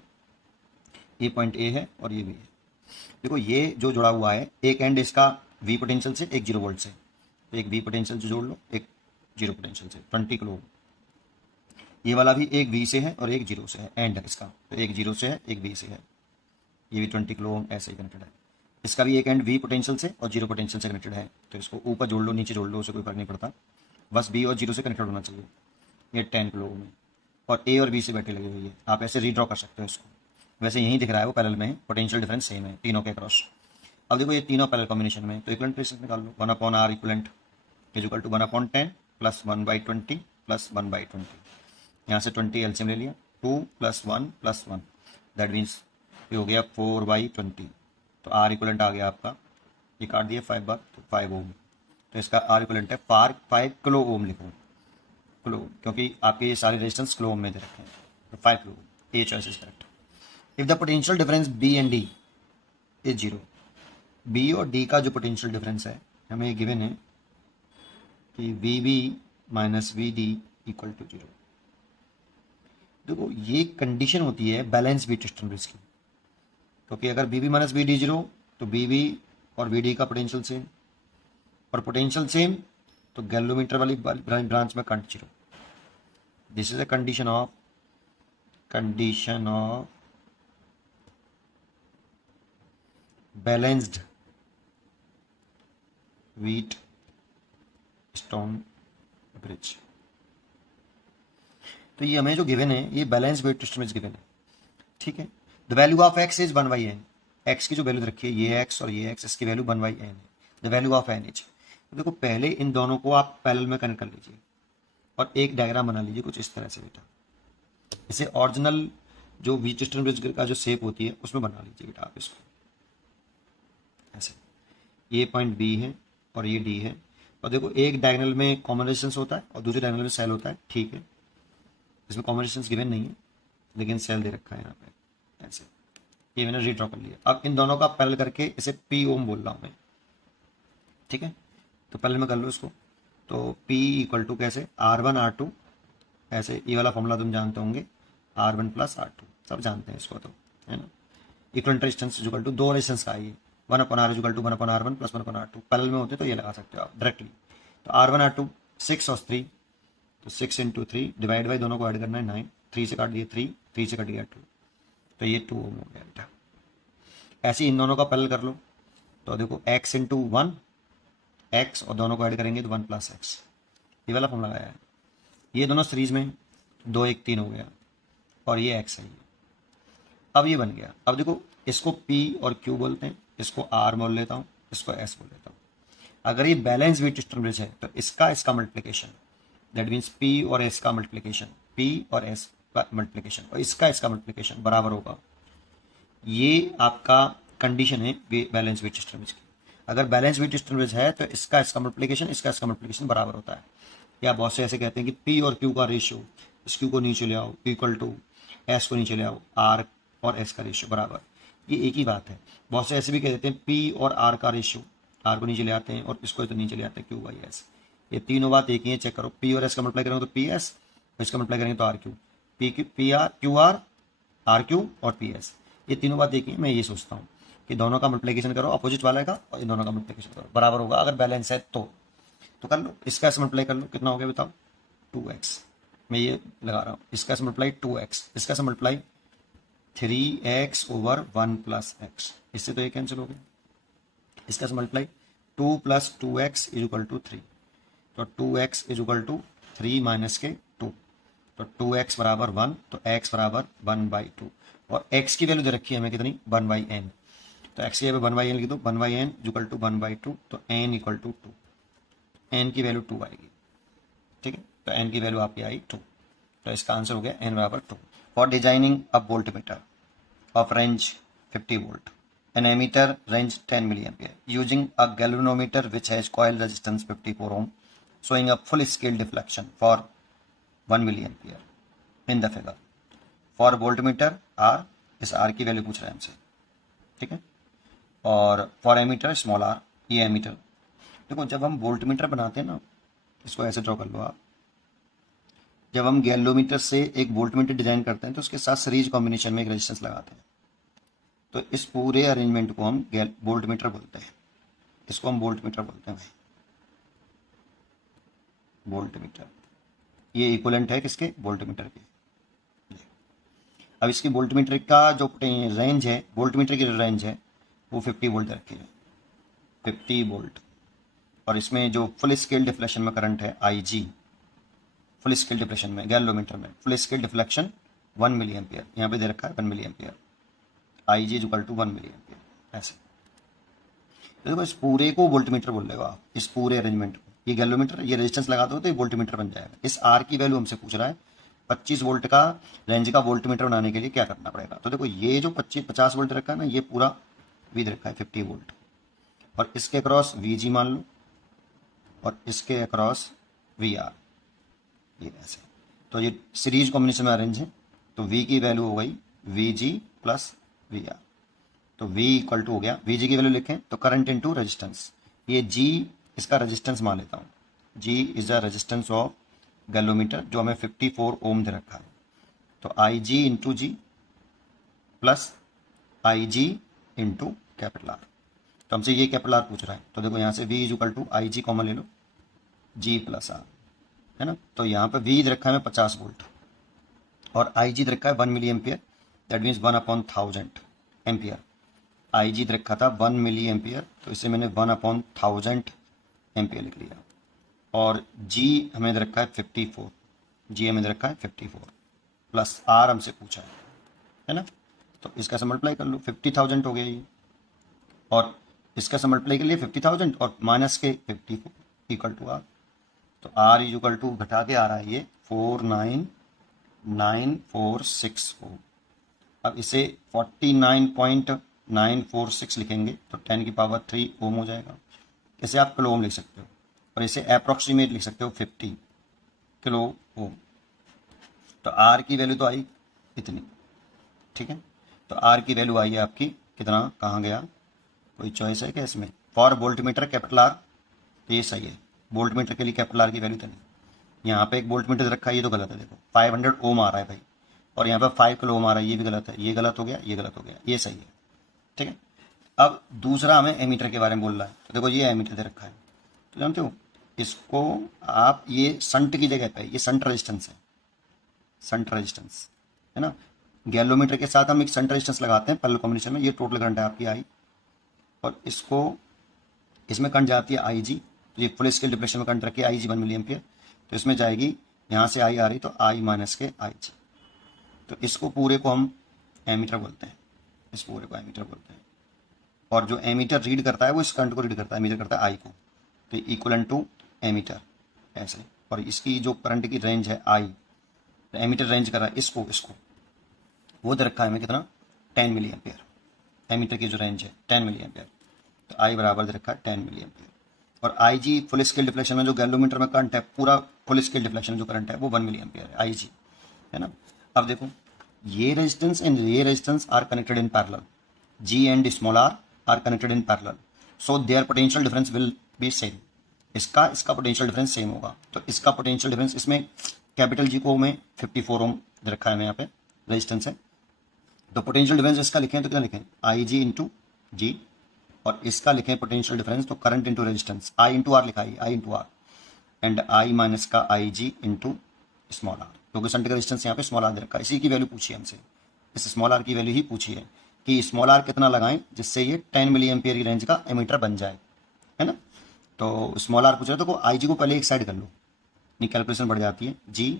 ये पॉइंट A है और ये B है। देखो ये जो जुड़ा हुआ है, एक एंड इसका V पोटेंशियल से, एक 0 वोल्ट से, तो एक V पोटेंशियल जो जोड़ लो, एक जीरो पोटेंशियल से 20 किलो ओम। ये वाला भी एक वी से है और एक जीरो से है, एंड है इसका, तो एक जीरो से है एक वी से है, ये भी 20 किलो ओम ऐसे ही कनेक्टेड है। इसका भी एक एंड वी पोटेंशियल से और जीरो पोटेंशियल से कनेक्टेड है, तो इसको ऊपर जोड़ लो नीचे जोड़ लो, उसे कोई फर्क नहीं पड़ता, बस बी और जीरो से कनेक्टेड होना चाहिए। ये 10 किलो ओम है और ए और बी से बैटरी लगी हुई है, आप ऐसे रीड्रॉ कर सकते हो इसको। वैसे यही दिख रहा है वो पैरेलल में है, पोटेंशियल डिफरेंस सेम है तीनों के क्रॉस। अब देखो ये तीनों पैरेलल कॉम्बिनेशन में, तो इक्विवेलेंट रेजिस्टेंस निकाल लो, 1/R equivalent is equal to 1/10 plus 1/20 plus 1/20। यहाँ से 20 एलसीएम ले लिया, 2 + 1 + 1, दैट मीन्स ये हो गया 4/20। तो आर इक्विवेलेंट आ गया आपका, ये काट दिया 5 बार, तो 5 ओम। तो इसका आर इक्विवेलेंट है 5 किलो ओम लिखो, किलो, क्योंकि आपके ये सारे रेजिस्टेंस किलो ओम में दे रखे हैं, तो 5 kilo ohm, A choice is correct. If the potential difference B and D is zero, B और डी का जो पोटेंशियल डिफरेंस है हमें ये गिवन है कि V B minus V D equal to zero. देखो ये कंडीशन होती है बैलेंस वीट स्टर्नब्रिज की, क्योंकि अगर B B minus V D zero तो बी बी और वी डी का पोटेंशियल सेम, और पोटेंशियल सेम तो गैल्वोमीटर वाली ब्रांच में current zero. This is a condition of balanced Wheatstone bridge. तो ये हमें जो गिवन है ये balance Wheatstone bridge given है, ठीक है। The value of X is 1/n, X की जो वैल्यू रखी है ये एक्स और ये एक्स, इसकी वैल्यू 1/n है। The value of n is, तो देखो पहले इन दोनों को आप पैरेलल में कनेक्ट कर लीजिए और एक डायग्राम बना लीजिए कुछ इस तरह से बेटा, इसे ओरिजिनल जो व्हीटस्टोन ब्रिज का जो शेप होती है उसमें बना लीजिए बेटा आप इसको ऐसे। ये पॉइंट बी है और ये डी है, और देखो एक डायगोनल में कॉमन रेजिस्टेंस होता है और दूसरे डायगोनल में सेल होता है, ठीक है। इसमें कॉमन रेजिस्टेंस गिवन नहीं है लेकिन सेल दे रखा है यहाँ पे ऐसे, ये मैंने रीड्रॉ कर लिया। अब इन दोनों का पैरेलल करके इसे पी ओम बोल रहा हूँ मैं, ठीक है। तो पैरेलल में कर लो इसको, तो P इक्वल टू कैसे R1 R2 ऐसे, ये वाला फॉर्मूला तुम जानते होंगे, R1 + R2 सब जानते हैं इसको तो, है ना। इक्विवेलेंट रेजिस्टेंस इक्वल टू दो रेजिस्टेंस का ये 1/R equal to 1/R1 + 1/R2, parallel में होते तो ये लगा सकते हो आप डायरेक्टली। तो R1 R2 6 और 3, तो 6 × 3 डिवाइड बाई दोनों को ऐड करना है 9, 3 से काट दिए 3, 3 से कट गया 2, तो ये 2 ओम हो गया बेटा। ऐसे इन दोनों का पैरेलल कर लो, तो देखो x × 1 x और दोनों को ऐड करेंगे तो 1 + x, ये वाला फॉर्मूला आया है। ये दोनों सीरीज में 2 1 3 हो गया और ये x है। अब ये बन गया। अब देखो इसको P और Q बोलते हैं, इसको R बोल लेता हूँ, इसको S बोल लेता हूँ। अगर ये बैलेंस व्हीटस्टोन ब्रिज है तो इसका मल्टीप्लिकेशन, दैट मीन्स P और S का मल्टीप्लिकेशन, P और S का मल्टीप्लिकेशन और इसका मल्टीप्लिकेशन बराबर होगा। ये आपका कंडीशन है बैलेंस व्हीटस्टोन ब्रिज की। अगर बैलेंस व्हीटस्टोन ब्रिज है तो इसका मल्टीप्लिकेशन इसका मल्टीप्लिकेशन बराबर होता है। या बहुत से ऐसे कहते हैं कि P और Q का रेशियो, इस Q को नीचे ले आओ इक्वल टू S को नीचे ले आओ, R और S का रेशियो बराबर, ये एक ही बात है। बहुत से ऐसे भी कह देते हैं P और R का रेशियो, R को नीचे ले आते हैं और इसको तो नीचे ले आते हैं Q/S, ये तीनों बात एक ही है। चेक करो, P और S का मल्टीप्लाई करेंगे तो PS, इसका मल्टीप्लाई करेंगे तो RQ, QR RQ और PS, ये तीनों बात एक ही है। मैं ये सोचता हूँ कि दोनों का मल्टीप्लिकेशन करो अपोजिट वाले का और इन दोनों का मल्टीप्लिकेशन करो, बराबर होगा अगर बैलेंस है तो कर लो। इसका ऐसे मल्टीप्लाई कर लो, कितना हो गया बताओ 2x, मैं ये लगा रहा हूँ, इसका ऐसे मल्टीप्लाई 2x, इसका ऐसे मल्टीप्लाई 3x/1 + x, इससे तो ये कैंसिल हो गया। इसका ऐसे मल्टीप्लाई 2 + 2x = 3, तो 2x = 3 - 2, तो 2x = 1, तो x = 1/2 और x की वैल्यू दे रखी है हमें कितनी 1/n, तो x की जगह 1/n लिख दो, 1/n = 1/2, तो n = 2, n की वैल्यू 2 आएगी, ठीक है। तो n की वैल्यू आपकी आई 2, तो इसका आंसर हो गया n = 2। For designing a voltmeter of range 50 volt, an ammeter range 10 milliampere using a galvanometer which has coil resistance 54 ohm showing a full scale deflection for 1 milliampere in the figure. For voltmeter R, इस R की वैल्यू पूछ रहे हैं हमसे, ठीक है। और फॉर एमीटर स्मॉल r, ये एमीटर। देखो जब हम वोल्टमीटर बनाते हैं ना, इसको ऐसे ड्रॉ कर लो आप, जब हम गैल्वोमीटर से एक वोल्टमीटर डिजाइन करते हैं तो उसके साथ सीरीज कॉम्बिनेशन में एक रेजिस्टेंस लगाते हैं, तो इस पूरे अरेंजमेंट को हम वोल्टमीटर बोलते हैं, इसको हम वोल्टमीटर बोलते हैं भाई। Volt meter. ये इक्वलेंट है किसके, वोल्ट मीटर के। अब इसकी वोल्ट मीटर का जो रेंज है, वोल्ट मीटर की जो रेंज है वो 50 वोल्ट रखी है, 50 वोल्ट। और इसमें जो फुल स्केल डिफ्लेक्शन में करंट है IG, फुल स्केल डिफ्लेक्शन में गैलोमीटर में full scale deflection 1 milli ampere, यहाँ पे दे रखा है 1 milli ampere, IG is equal to 1 milli ampere. ऐसे देखो इस पूरे को वोल्ट मीटर बोल देगा आप, इस पूरे अरेंजमेंट को। ये गैलोमीटर, ये रेजिस्टेंस लगा दो तो ये वोल्ट मीटर बन जाएगा। इस R की वैल्यू हमसे पूछ रहा है 25 वोल्ट का रेंज का वोल्ट मीटर बनाने के लिए क्या करना पड़ेगा। तो देखो ये जो 50 वोल्ट रखा है ना, ये पूरा वी रखा है 50 वोल्ट, और इसके अक्रॉस VG मान लो, और इसके अक्रॉस VR, ये ऐसे। तो ये सीरीज कॉम्बिनेशन में अरेंज है, तो V की वैल्यू हो गई VG प्लस VR। तो V इक्वल टू हो गया, VG की वैल्यू लिखें तो करंट इनटू रेजिस्टेंस, ये G इसका रेजिस्टेंस मान लेता हूँ, G is the resistance of galvanometer जो हमें 54 ओम दे रखा है। तो IG into G plus IG into capital R। तो हमसे ये कैपिटल R पूछ रहा है, तो देखो यहाँ से V is equal to IG common ले लो, G प्लस R, है ना। तो यहाँ पे V रखा है 50 वोल्ट और IG रखा है 1 milli ampere, that means 1/1000 ampere. IG रखा था 1 मिली एम्पियर, तो इसे मैंने 1/1000 एम्पियर लिख लिया। और G हमें रखा है 54, G हमें रखा है 54 प्लस R हमसे पूछा है ना। तो इसका से मल्टीप्लाई कर लो, 50,000 हो गया ये, और इसका से मल्टीप्लाई कर लिया 50,000 और माइनस के 54 इक्वल टू R। तो R इज इक्वल टू घटा के आ रहा है ये 499,464। अब इसे 49.946 लिखेंगे तो 10 की पावर 3 ओम हो जाएगा। इसे आप किलो ओम लिख सकते हो, और इसे अप्रॉक्सीमेट लिख सकते हो 50 किलो ओम। तो R की वैल्यू तो आई इतनी, ठीक है। तो R की वैल्यू आई है आपकी कितना, कहाँ गया, कोई चॉइस है क्या इसमें, for volt meter capital R, तो ये सही है। वोल्ट मीटर के लिए कैपिटल R की वैल्यू तो नहीं, यहाँ पे एक वोल्ट मीटर रखा है, ये तो गलत है। देखो 500 ओम आ रहा है भाई, और यहाँ पे 5 किलो ओम आ रहा है, ये भी गलत है, ये गलत हो गया, ये गलत हो गया, ये सही है, ठीक है। अब दूसरा हमें एमीटर के बारे में बोल रहा है, तो देखो ये एमीटर दे रखा है, तो जानते हो इसको आप, ये संट की जगह पे, ये संट रेजिस्टेंस है, संट रेजिस्टेंस है ना। गैलोमीटर के साथ हम एक संट रेजिस्टेंस लगाते हैं पैरेलल कॉम्बिनेशन में, ये टोटल करंट है आपकी आई, और इसको इसमें करंट जाती है IG, तो ये फुल स्केल डिप्रेशन में करंट रखी है IG 1 मिली एम्पियर, तो इसमें जाएगी, यहाँ से I आ रही तो I माइनस के IG। तो इसको पूरे को हम एमीटर बोलते हैं, इस पूरे को एमीटर बोलते हैं। और जो एमीटर रीड करता है वो इस करंट को रीड करता है, मीटर करता है I को, तो इक्वलेंट टू एमीटर ऐसे। और इसकी जो करंट की रेंज है I, तो एमीटर रेंज कर रहा है इसको, वो दे रखा है हमें कितना, 10 मिली एम्पियर। एमीटर की जो रेंज है 10 मिली एम्पियर, तो I बराबर दे रखा है 10 मिली एम्पियर। और IG फुल स्केल डिफ्लेक्शन में जो गैलोमीटर में करंट है, पूरा फुल स्केल डिफ्लेक्शन जो करंट है वो 1 मिली एम्पियर है IG, है ना। अब देखो ये रेजिस्टेंस एंड ये resistance are connected in parallel, G and small r are connected in parallel, so their potential difference will be same. इसका पोटेंशियल डिफरेंस सेम होगा, तो इसका पोटेंशियल डिफरेंस, इसमें कैपिटल G को में 54 ओम रखा है हमें यहाँ पे रेजिस्टेंस है, तो पोटेंशियल डिफरेंस इसका लिखें तो कितना लिखें, IG इंटू जी, और इसका लिखें पोटेंशियल डिफरेंस तो current into resistance, I into R लिखा है, I into R, and I minus का IG इंटू स्मॉल r, क्योंकि संट का रेजिस्टेंस यहाँ पे स्मॉल r दे रखा है, इसी की वैल्यू पूछी है हमसे, इस स्मॉल r की वैल्यू ही पूछी है कि स्मॉल r कितना लगाएं जिससे ये 10 मिली एम्पियर की रेंज का एमीटर बन जाए, है ना। तो स्मॉल r पूछ रहे तो IG को पहले एक साइड कर लो, नहीं कैलकुलेशन बढ़ जाती है, G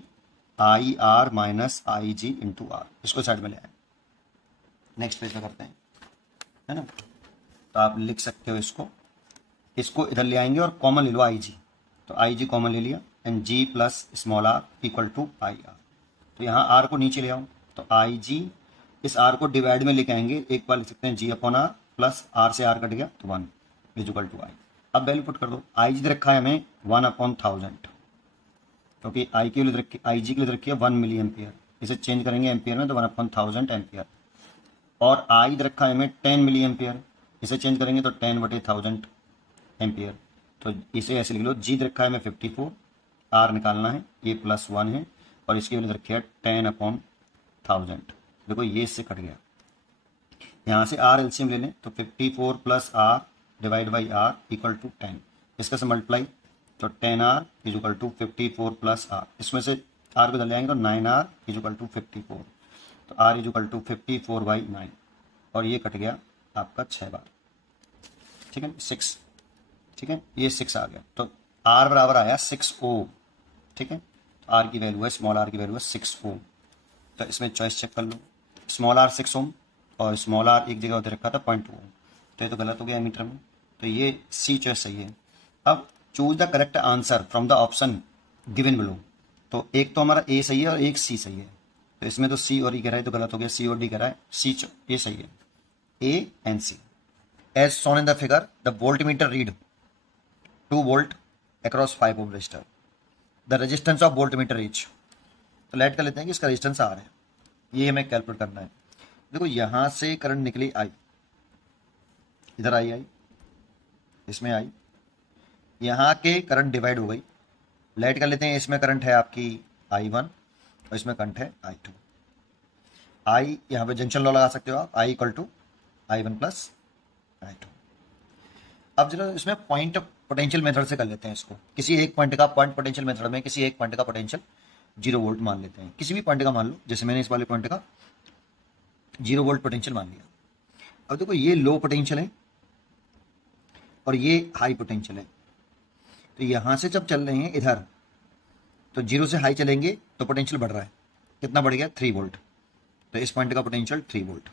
I R minus IG into R, इसको साइड में ले आए। नेक्स्ट पेज पे करते हैं, है ना। तो आप लिख सकते हो इसको इधर ले आएंगे और कॉमन ले लो IG, तो IG कॉमन ले लिया, and G plus small r equal to I R। तो यहाँ R को नीचे ले आओ, तो IG इस R को डिवाइड में लेके आएंगे, एक बार लिख सकते हैं G upon R plus R से R कट गया तो 1 इक्वल टू I। अब वैल्यू पुट कर दो, IG रखा है हमें 1/1000, क्योंकि IG के लिए रखी है 1 मिली एम्पियर, इसे चेंज करेंगे एम्पियर में तो 1/1000 एम्पियर। और I रखा है हमें 10 मिली एम्पियर, इसे चेंज करेंगे तो 10/1000 एम्पियर, तो इसे ऐसे लिख लो, G रखा है हमें 54, R निकालना है, ये प्लस 1 है, और इसकी वैल्यू रखी है 10/1000। देखो ये इससे कट गया, यहाँ से R एलसीएम ले लें तो 54 plus R divide by R equal to 10, इसका से मल्टीप्लाई तो 10R is equal to 54 plus R, इसमें से R को डाल जाएंगे तो 9R इज इक्वल टू 54, तो R इज इक्वल टू 54/9, और ये कट गया आपका 6 बार, ठीक है 6, ठीक है ये 6 आ गया, तो R बराबर आया 6 ओम, ठीक है R की वैल्यू है, स्मॉल r की वैल्यू है 6 ओम। तो इसमें चॉइस चेक कर लो, स्मॉल r 6 ओम और स्मॉल r एक जगह होते रखा था 0.2 ओम, तो ये तो गलत हो गया मीटर में, तो ये सी चॉइस सही है। अब choose the correct answer from the option given below, तो एक तो हमारा ए सही है और एक सी सही है, तो इसमें तो सी और ई कह रहा है तो गलत हो गया, सी और डी कह रहा है, सी ये सही है, A and C. As shown in the figure the voltmeter read 2 volt across 5 ohm resistor, the resistance of voltmeter is, तो लेट कर लेते हैं कि इसका रेजिस्टेंस आर है, ये हमें कैलकुलेट करना है। देखो यहां से करंट निकली आई, इधर आई, इसमें आई, यहाँ के करंट डिवाइड हो गई, लेट कर लेते हैं, इसमें करंट है आपकी I1 और इसमें करंट है I2, I यहाँ पे जंक्शन लॉ लगा सकते हो आप, I equal to I1 plus I2। अब जरा इसमें पॉइंट पोटेंशियल मेथड से कर लेते हैं इसको, किसी एक पॉइंट का पॉइंट पोटेंशियल मेथड में किसी एक पॉइंट का पोटेंशियल 0 वोल्ट मान लेते हैं, किसी भी पॉइंट का मान लो, जैसे मैंने इस वाले पॉइंट का 0 वोल्ट पोटेंशियल मान लिया। अब देखो ये लो पोटेंशियल है और ये हाई पोटेंशियल है, तो यहां से जब चल रहे हैं इधर, तो 0 से हाई चलेंगे तो पोटेंशियल बढ़ रहा है, कितना बढ़ गया 3 वोल्ट, तो इस पॉइंट का पोटेंशियल 3 वोल्ट,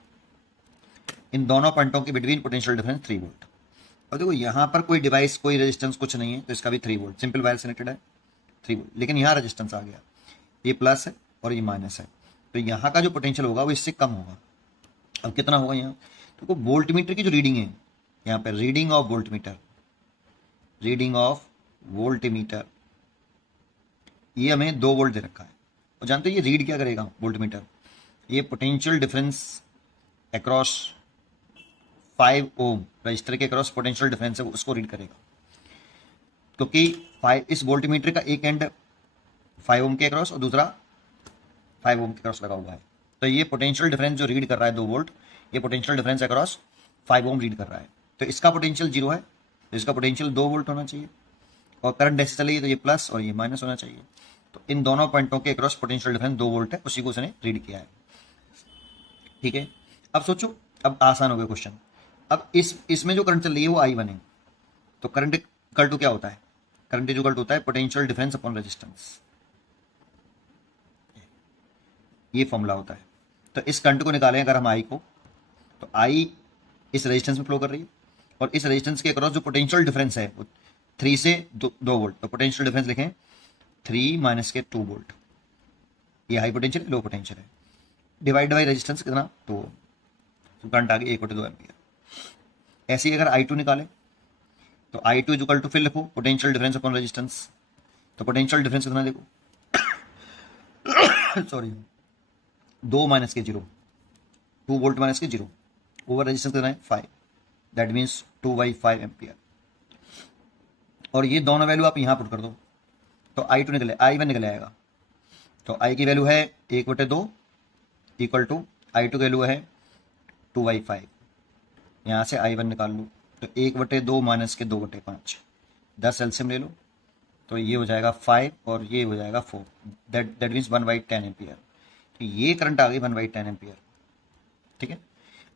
इन दोनों पॉइंटों के बिटवीन पोटेंशियल डिफरेंस 3 वोल्ट। और देखो यहाँ पर कोई डिवाइस कोई रेजिस्टेंस कुछ नहीं है, तो इसका भी 3 वोल्ट, सिंपल वायर सिलेक्टेड है 3 वोल्ट, लेकिन यहाँ रेजिस्टेंस आ गया, ये प्लस है और ये माइनस है, तो यहाँ का जो पोटेंशियल होगा वो इससे कम होगा। अब कितना होगा यहाँ, तो वोल्ट मीटर की जो रीडिंग है यहाँ पर, reading of volt meter, reading of volt meter, ये हमें 2 वोल्ट दे रखा है, और जानते हो ये रीड क्या करेगा वोल्ट मीटर, ये potential difference across 5 ohm register के अक्रॉस पोटेंशियल डिफरेंस है उसको रीड करेगा, क्योंकि 5 इस वोल्ट मीटर का एक एंड 5 ओम के अक्रॉस और दूसरा 5 ओम के अक्रॉस लगा हुआ है, तो ये पोटेंशियल डिफरेंस जो रीड कर रहा है 2 वोल्ट, ये पोटेंशियल डिफरेंस अक्रॉस 5 ओम रीड कर रहा है, तो इसका पोटेंशियल 0 है, तो इसका पोटेंशियल 2 वोल्ट होना चाहिए, और करंट ऐसे चलेगी तो ये प्लस और ये माइनस होना चाहिए, तो इन दोनों पॉइंटों के अक्रॉस पोटेंशियल डिफरेंस 2 वोल्ट है, उसी को उसने रीड किया है, ठीक है। अब सोचो, अब आसान हो गया क्वेश्चन, अब इसमें जो करंट चल रही है वो I1 है, तो करंट इक्वल टू क्या होता है, करंट इक्वल टू होता है पोटेंशियल डिफरेंस अपॉन रेजिस्टेंस, ये फॉर्मूला होता है। तो इस करंट को निकालें अगर हम I को, तो I इस रेजिस्टेंस में फ्लो कर रही है, और इस रेजिस्टेंस के अक्रॉस जो पोटेंशियल डिफरेंस है वो 3 से 2 वोल्ट, तो पोटेंशियल डिफरेंस लिखें 3 माइनस के 2 वोल्ट, ये हाई पोटेंशियल लो पोटेंशियल है, डिवाइड बाई रेजिस्टेंस कितना 2, तो करंट आ गई 1/2 एम्पियर। ऐसे ही अगर I2 निकालें, तो I2 इक्वल टू फिर लिखो पोटेंशियल डिफरेंस अपॉन रेजिस्टेंस, तो पोटेंशियल डिफरेंस कितना देखो सॉरी 2 माइनस के 0, 2 वोल्ट माइनस के 0 ओवर रेजिस्टेंस कितना है 5, दैट मीन्स 2/5 एम्पियर, और ये दोनों वैल्यू आप यहाँ पुट कर दो, तो I2 निकले I1 निकल आएगा, तो I की वैल्यू है 1/2 इक्वल टू I2 की वैल्यू है 2/5, यहाँ से I1 निकाल लो, तो 1/2 माइनस के 2/5, 10 एलसीएम ले लो, तो ये हो जाएगा 5 और ये हो जाएगा 4, दैट मीन्स 1/10 एम्पियर, तो ये करंट आ गई 1/10 एम्पियर, ठीक है।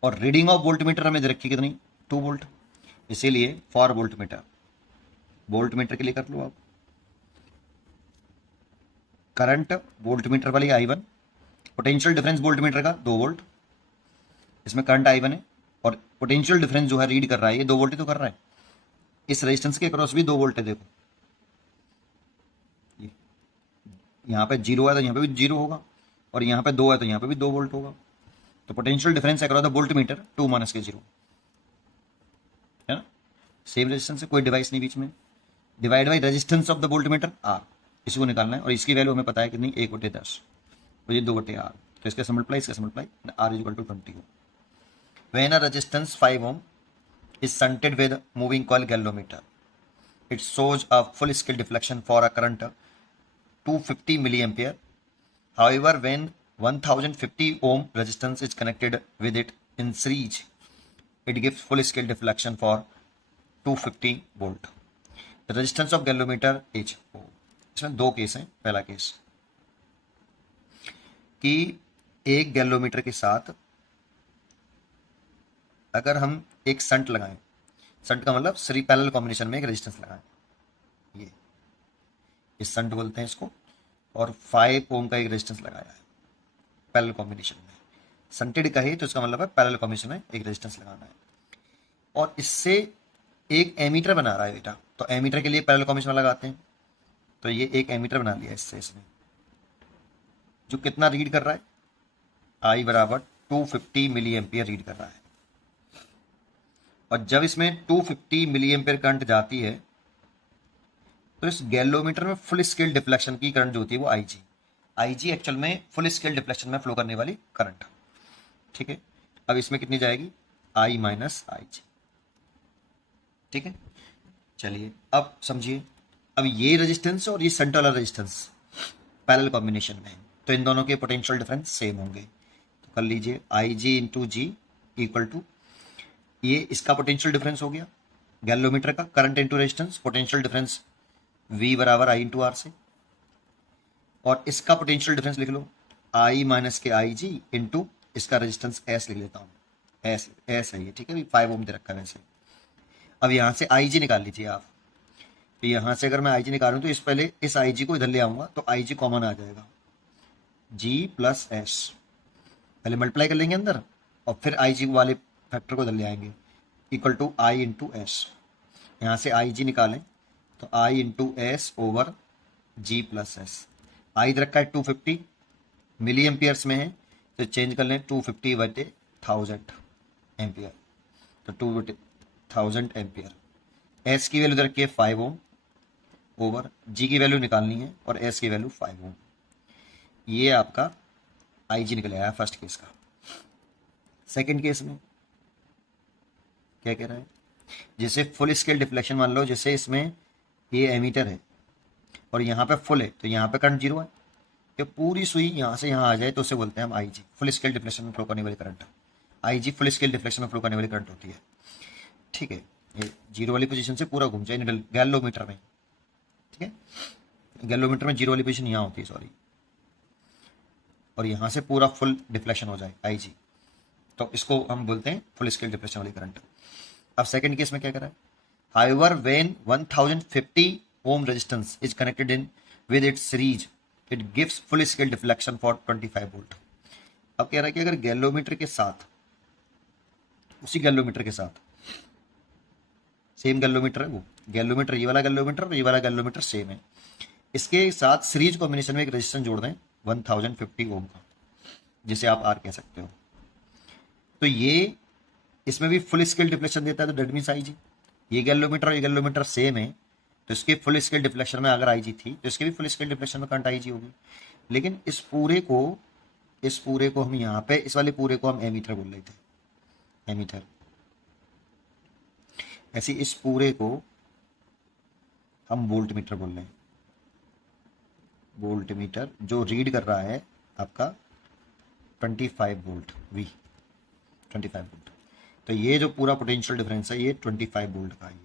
और रीडिंग ऑफ वोल्ट मीटर हमें दे रखी कितनी 2 वोल्ट, इसीलिए फॉर वोल्ट मीटर के लिए कर लो आप, करंट वोल्ट मीटर वाली I1, potential difference volt meter का 2 वोल्ट, इसमें करंट I1 है, और पोटेंशियल डिफरेंस जो है रीड कर रहा है ये 2 वोल्ट ही तो कर रहा है, इस रेजिस्टेंस के अक्रॉस भी 2 वोल्ट है, देखो यहाँ पे 0 है तो यहाँ पे भी 0 होगा, और यहाँ पे 2 है तो यहाँ पे भी 2 वोल्ट होगा, तो potential difference across the volt meter 2 minus के 0 है ना, सेम रेजिस्टेंस है, कोई डिवाइस नहीं बीच में, divide by resistance of the volt meter R, इसी को निकालना है, और इसकी वैल्यू हमें पता है कितनी 1/10, तो ये 2/R, तो इसके से multiply R is equal to 20 ohm. When a resistance 5 ohm is shunted with moving coil galvanometer, it shows a full scale deflection for a current 250 milliampere. However, when 1050 ohm resistance is connected with it in series, it gives full scale deflection for 250 volt. Resistance of galvanometer H O. इसमें दो केस हैं। पहला केस कि एक गैल्वेमीटर के साथ अगर हम एक संट लगाएं, संट का मतलब सीरी पैरेलल कॉम्बिनेशन में एक रेजिस्टेंस लगाएं, ये संट बोलते हैं इसको, और 5 ओम का एक रेजिस्टेंस लगाया है पैरेलल कॉम्बिनेशन में। संटेड कहे तो इसका मतलब है पैरेलल कॉम्बिनेशन में एक रेजिस्टेंस लगाना है, और इससे एक एमीटर बना रहा है बेटा। तो एमीटर के लिए पैरेलल कॉम्बिनेशन लगाते हैं, तो ये एक एमीटर बना लिया इससे इसने, जो कितना रीड कर रहा है, आई बराबर 250 मिली एम्पियर रीड कर रहा है। और जब इसमें 250 मिली एम्पियर करंट जाती है तो इस गैल्वेमीटर में फुल स्केल डिफ्लेक्शन की करंट जो होती है वो आईजी एक्चुअल में फुल स्केल डिफ्लेक्शन में फ्लो करने वाली करंट। ठीक है, अब इसमें कितनी जाएगी, आई माइनस आई जी। ठीक है, चलिए अब समझिए। अब ये रेजिस्टेंस और ये सेंटर वाला रेजिस्टेंस पैरेलल कॉम्बिनेशन में है, तो इन दोनों के पोटेंशियल डिफरेंस सेम होंगे। तो कर लीजिए आई जी इंटू जी इक्वल टू, ये इसका पोटेंशियल डिफरेंस हो गया गैल्वेमीटर का, current into resistance, potential difference V बराबर आई इंटू आर से, और इसका पोटेंशियल डिफरेंस लिख लो आई माइनस के आई जी इंटू इसका रेजिस्टेंस एस लिख लेता हूँ, एस है ये। ठीक है, 5 ओम दे रखा है वैसे। अब यहाँ से आई जी निकाल लीजिए आप, तो यहाँ से अगर मैं आई जी निकालूँ तो इस पहले इस आई जी को इधर ले आऊँगा तो आई जी कॉमन आ जाएगा, जी प्लस एस, पहले मल्टीप्लाई कर लेंगे अंदर और फिर आई जी वाले फैक्टर को इधर ले आएंगे, equal to I into S. यहाँ से आई जी निकालें तो I into S over G plus S. I इधर रखा है 250 मिली एम्पियर्स में है, तो चेंज कर लें 250 बटे 1000 एम्पियर, तो 2000 एम्पियर। एस की वैल्यू इधर रखी है 5 ओम ओवर जी की वैल्यू निकालनी है और एस की वैल्यू 5 ओम। ये आपका आई जी निकल आया फर्स्ट केस का। सेकेंड केस में क्या कह रहा है, जैसे फुल स्केल डिफ्लेक्शन मान लो, जैसे इसमें ये एमीटर है और यहाँ पे फुल है तो यहाँ पे करंट जीरो है, ये पूरी सुई यहाँ से यहाँ आ जाए तो उसे बोलते हैं हम आई जी, फुल स्केल डिफ्लेक्शन में फ्लो करने वाली करंट। आई जी फुल स्केल डिफ्लेक्शन में फ्लो करने वाली करंट होती है। ठीक है, ये जीरो वाली पोजीशन से पूरा घूम जाए निडल गैल्वेमीटर में। ठीक है, गैल्वेमीटर में जीरो वाली पोजीशन यहाँ होती है, सॉरी, और यहाँ से पूरा फुल डिफ्लेक्शन हो जाए आई जी, तो इसको हम बोलते हैं फुल स्केल डिफ्लेक्शन वाली करंट। अब सेकंड केस में क्या करा है, however when 1050 ohm resistance is connected in with its series it gives full scale deflection for 25 volt। अब कह रहा है कि अगर गैल्वेमीटर के साथ, उसी गैल्वेमीटर के साथ, सेम गैल्वेमीटर है वो गैल्वेमीटर, ये वाला गैल्वेमीटर और ये वाला गैल्वेमीटर सेम है, इसके साथ सीरीज कॉम्बिनेशन में एक रेजिस्टेंस जोड़ दें 1050 ओम का, जिसे आप आर कह सकते हो, तो ये इसमें भी फुल स्केल डिफ्लेक्शन देता है, तो डेट मींस आई जी। ये गैल्वेमीटर और ये गैल्वेमीटर सेम है, तो इसके फुल स्केल डिफ्लेक्शन में अगर आई जी थी तो इसके भी फुल स्केल डिफ्लेक्शन में करंट आई जी होगी। लेकिन इस पूरे को हम यहाँ पे, इस वाले पूरे को हम एमीटर बोल रहे थे, एमीटर। ऐसे इस पूरे को हम वोल्ट मीटर बोल रहे हैं, वोल्ट मीटर जो रीड कर रहा है आपका 25 वोल्ट वी, 25 वोल्ट। तो ये जो पूरा पोटेंशियल डिफरेंस है ये 25 वोल्ट का है।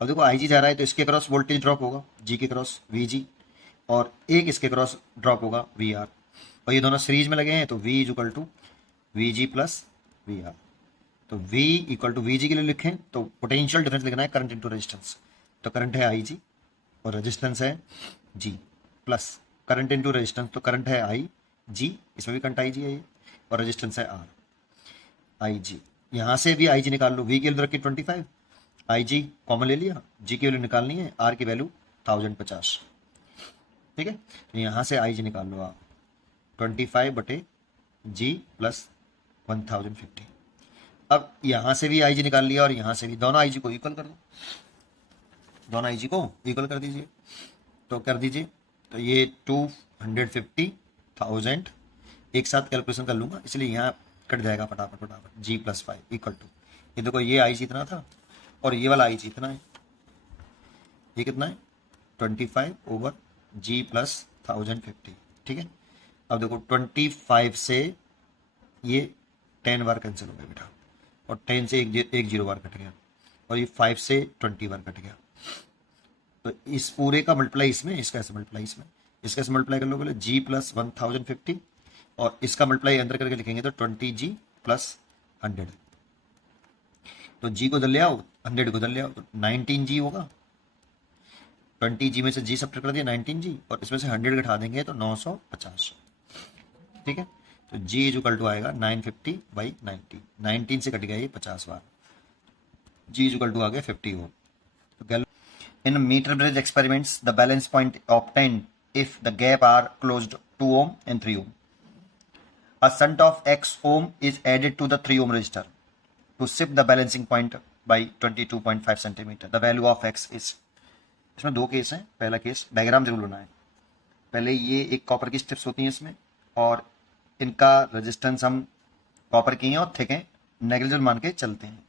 अब देखो आई जी जा रहा है तो इसके क्रॉस वोल्टेज ड्रॉप होगा जी के क्रॉस वी जी, और एक इसके क्रॉस ड्रॉप होगा वी आर, और ये दोनों सीरीज में लगे हैं तो V is equal to V G plus V R. तो V equal to V G के लिए लिखें तो पोटेंशियल डिफरेंस लिखना है करंट इंटू रेजिस्टेंस, तो करंट है आई जी और रेजिस्टेंस है G, plus current into resistance, तो करंट है आई जी, इसमें भी करंट आई जी है ये, और रेजिस्टेंस है आर आई जी। यहाँ से भी आई जी निकाल लो, वी की वैल्यू रखी 25, आई जी कॉमन ले लिया, जी की वैल्यू निकालनी है, आर की वैल्यू 1050। ठीक है, तो यहाँ से आई जी निकाल लो आप 25 बटे जी प्लस 1050। अब यहाँ से भी आई जी निकाल लिया और यहाँ से भी, दोनों आई जी को इक्वल कर दो, दोनों आई जी को इक्वल कर दीजिए, तो कर दीजिए, तो ये 250,000 एक साथ कैलकुलेशन कर लूँगा इसलिए यहाँ कट जाएगा फटाफट फटाफट, जी प्लस 5 इक्वल टू, ये देखो ये आई जी इतना था और ये वाला आई जी इतना है, ये कितना है 25 ओवर जी प्लस 1050। ठीक है, अब देखो 25 से ये 10 बार कैंसिल हो गया बेटा, और 10 से एक जीरो बार कट गया, और ये 5 से 20 बार कट गया, तो इस पूरे का मल्टीप्लाई इसमें, इसका ऐसे मल्टीप्लाई इसमें, इसका ऐसे मल्टीप्लाई कर लो बोले जी प्लस 1050 और इसका मल्टीप्लाई अंदर करके लिखेंगे तो 20G प्लस 100। तो G को उधर ले आओ, 100 को उधर ले आओ, तो 19G होगा। 20G में से G सब्ट्रैक्ट कर दिया 19G और इसमें से 100 घटा देंगे तो 950। ठीक है, तो G इज इक्वल टू आएगा 950/90। 19 से कट गया ये 50 बार, G इज इक्वल टू आ गया 50 ओम। तो in meter bridge experiments the balance point obtained if the gap are closed 2 ohm and 3 ohm. A shunt of X ohm is added to the 3 ohm resistor to shift the balancing point by 22.5 centimeter. The value of X is, इसमें दो केस हैं। पहला केस डायग्राम जरूर बनाएं। पहले ये एक कॉपर की स्ट्रिप्स होती हैं इसमें और इनका रेजिस्टेंस हम कॉपर की हैं और थिक हैं, नेग्लिजिबल मान के चलते हैं,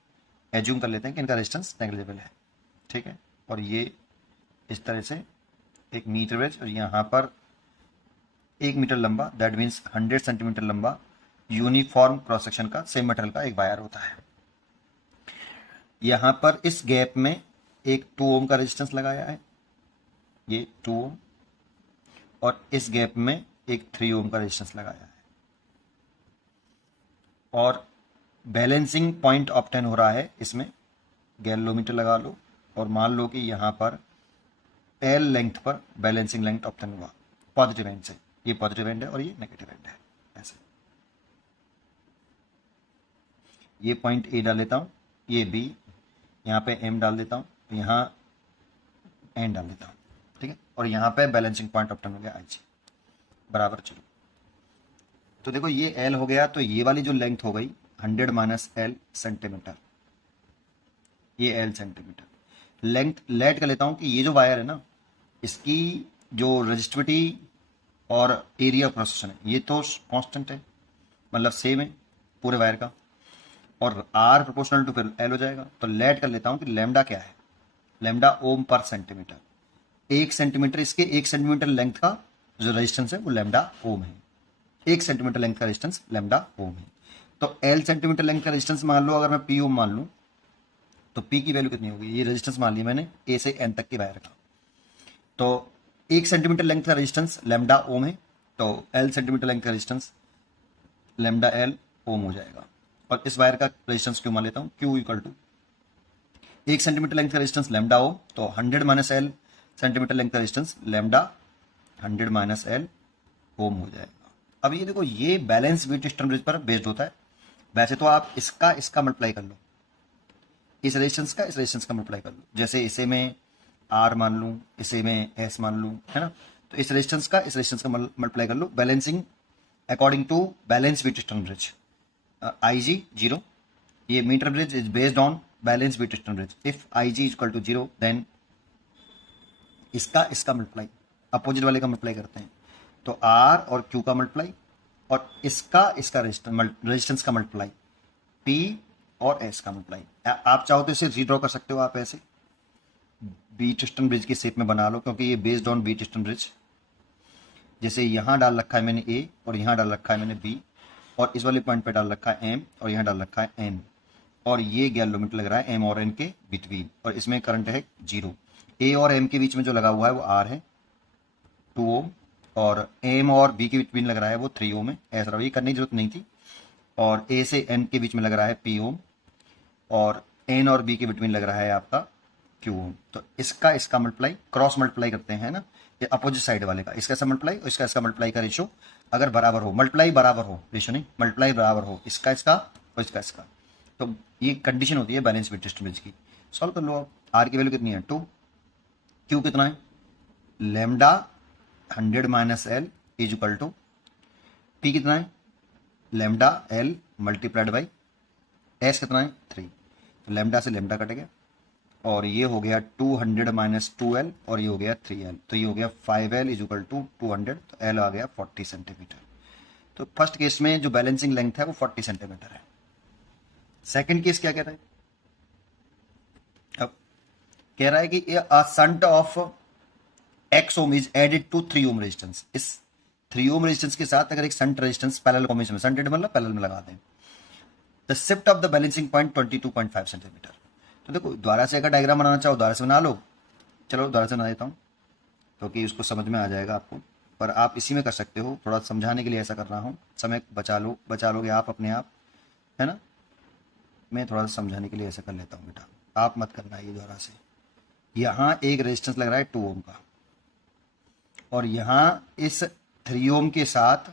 एज्यूम कर लेते हैं कि इनका रेजिस्टेंस नेग्लिजिबल है। ठीक है, और ये इस तरह से एक मीटर ब्रिज और यहाँ पर 1 मीटर लंबा, दैट मीन्स 100 सेंटीमीटर लंबा यूनिफॉर्म क्रॉस सेक्शन का सेम मेटल का एक वायर होता है। यहाँ पर इस गैप में एक 2 ओम का रेजिस्टेंस लगाया है, ये 2 ओम, और इस गैप में एक 3 ओम का रेजिस्टेंस लगाया है और बैलेंसिंग पॉइंट ऑब्टेन हो रहा है इसमें। गैलोमीटर लगा लो और मान लो कि यहाँ पर L लेंथ पर बैलेंसिंग लेंथ ऑब्टेन हुआ पॉजिटिव एंड से। ये पॉजिटिव एंड है और ये नेगेटिव एंड है। ऐसे ये पॉइंट A डाल लेता हूँ, ये B, यहाँ पे M डाल देता हूँ, यहाँ N डाल देता हूँ। ठीक है, और यहाँ पे बैलेंसिंग पॉइंट ऑब्टेन हो गया IG बराबर 0। तो देखो ये L हो गया, तो ये वाली जो लेंथ हो गई 100 माइनस L सेंटीमीटर, ये L सेंटीमीटर लेंथ। लेट कर लेता हूं कि ये जो वायर है ना, इसकी जो रेजिस्टिविटी और एरिया क्रॉस सेक्शन है ये तो कांस्टेंट है, मतलब सेम है पूरे वायर का, और R प्रोपोर्शनल टू फिर L हो जाएगा। तो लेट कर लेता हूं कि लैम्डा क्या है, लैम्डा ओम पर सेंटीमीटर। 1 सेंटीमीटर, इसके 1 सेंटीमीटर लेंथ का जो रेजिस्टेंस है वो लैम्डा ओम है। 1 सेंटीमीटर लेंथ का रेजिस्टेंस लैम्डा ओम है। तो L सेंटीमीटर लेंथ का रेजिस्टेंस मान लो, अगर मैं P ओम मान लूं तो P की वैल्यू कितनी होगी, ये रेजिस्टेंस मान लिया मैंने A से N तक के वायर का। तो 1 सेंटीमीटर लेंथ का रेजिस्टेंस लैम्डा ओम है, तो L सेंटीमीटर लेंथ का रेजिस्टेंस लैम्डा L ओम हो जाएगा। और इस वायर का रेजिस्टेंस क्यों मान लेता हूँ, Q equal to 1 centimetre length का रेजिस्टेंस लैम्डा ओम, तो 100 माइनस L सेंटीमीटर लेंथ का resistance lambda 100 minus L ohm हो जाएगा। अब ये देखो, ये बैलेंस व्हीटस्टोन ब्रिज पर बेस्ड होता है। वैसे तो आप इसका मल्टीप्लाई कर लो, इस रेजिस्टेंस का इस रेजिस्टेंस का मल्टीप्लाई कर लो। जैसे इसे में R मान लूँ, इसे में S मान लूँ, है ना, तो इस रेजिस्टेंस का इस रेजिस्टेंस का मल्टीप्लाई कर लो। Balancing according to balance Wheatstone bridge, IG 0, ये meter bridge is based on balance Wheatstone bridge. If IG is equal to 0 then इसका मल्टीप्लाई, अपोजिट वाले का मल्टीप्लाई करते हैं, तो R और Q का मल्टीप्लाई और इसका रेजिस्टेंस का मल्टीप्लाई, P और S का मल्टीप्लाई। आप चाहो तो इसे रीड्रॉ कर सकते हो, आप ऐसे व्हीटस्टोन ब्रिज की शेप में बना लो, क्योंकि ये बेस्ड ऑन व्हीटस्टोन ब्रिज। जैसे यहाँ डाल रखा है मैंने A और यहाँ डाल रखा है मैंने B, और इस वाले पॉइंट पे डाल रखा है M और यहाँ डाल रखा है N, और ये गैलोमीटर लग रहा है M और N के बिटवीन, और इसमें करंट है 0। A और M के बीच में जो लगा हुआ है वो R है 2 ओम, और M और B के बिटवीन लग रहा है वो 3 ओम है। ऐसा रहा, ये करने की जरूरत नहीं थी। और A से N के बीच में लग रहा है P ओम, और N और B के बिटवीन लग रहा है आपका Q ओम। तो इसका मल्टीप्लाई, क्रॉस मल्टीप्लाई करते हैं ना, ये अपोजिट साइड वाले का, इसका मल्टीप्लाई और इसका मल्टीप्लाई का रेशो अगर बराबर हो, मल्टीप्लाई बराबर हो, रेशो नहीं, मल्टीप्लाई बराबर हो, इसका और इसका, तो ये कंडीशन होती है बैलेंस व्हीटस्टोन ब्रिज की। सॉल्व कर लो। R की वैल्यू कितनी है 2, Q कितना है lambda 100 minus L is equal to, P कितना है lambda L multiplied by S कितना है 3, तो लैम्डा से लैम्डा कट गया, और ये हो गया 200 माइनस 2L और ये हो गया 3L, तो ये हो गया 5L इज इक्वल टू 200, तो L आ गया 40 सेंटीमीटर। तो फर्स्ट केस में जो बैलेंसिंग लेंथ है वो 40 सेंटीमीटर है। सेकंड केस क्या कह रहा है, अब कह रहा है कि a shunt of X ohm is added to 3 ohm resistance. इस 3 ओम रेजिस्टेंस के साथ अगर एक शंट रेजिस्टेंस पैरेलल कॉम्बिनेशन में, शंटेड मतलब पैरेलल में लगा दें, the shift of the balancing point 22.5 centimetre. तो देखो, द्वारा से अगर डायग्राम बनाना चाहो द्वारा से बना लो, चलो दोबारा से बना देता हूँ क्योंकि उसको समझ में आ जाएगा आपको, पर आप इसी में कर सकते हो, थोड़ा समझाने के लिए ऐसा कर रहा हूँ, समय बचा लोगे आप अपने आप, है ना। मैं थोड़ा सा समझाने के लिए ऐसा कर लेता हूँ बेटा, आप मत करना ये दोबारा से। यहाँ एक रेजिस्टेंस लग रहा है 2 ओम का, और यहाँ इस 3 ओम के साथ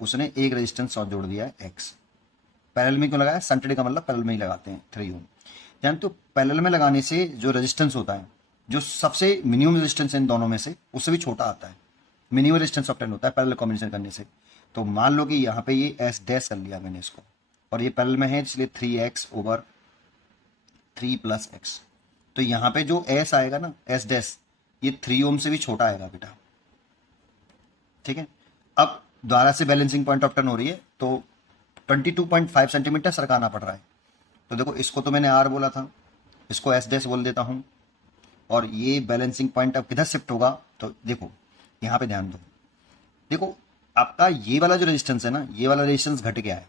उसने एक रेजिस्टेंस और जोड़ दिया है x। पैरेलल में क्यों लगाया, संटडी का मतलब पैरेलल में ही लगाते हैं 3 ओम। यानी तो पैरेलल में लगाने से जो रेजिस्टेंस होता है, जो सबसे मिनिमम रेजिस्टेंस इन दोनों में से, उससे भी छोटा आता है, मिनिमम रेजिस्टेंस ऑब्टेन होता है पैरेलल कॉम्बिनेशन करने से। तो मान लो कि यहाँ पे ये एस डैश कर लिया मैंने इसको, और ये पैरेलल में है इसलिए 3x/3 + x। तो यहाँ पे जो एस आएगा ना, एस डैश, ये 3 ओम से भी छोटा आएगा बेटा, ठीक है। अब दोबारा से बैलेंसिंग पॉइंट ऑफ टर्न हो रही है, तो 22.5 सेंटीमीटर सरकाना पड़ रहा है। तो देखो इसको तो मैंने आर बोला था, इसको एस डैश बोल देता हूँ, और ये बैलेंसिंग पॉइंट अब किधर शिफ्ट होगा, तो देखो यहाँ पे ध्यान दो। देखो आपका ये वाला जो रेजिस्टेंस है ना, ये वाला रेजिस्टेंस घट गया है,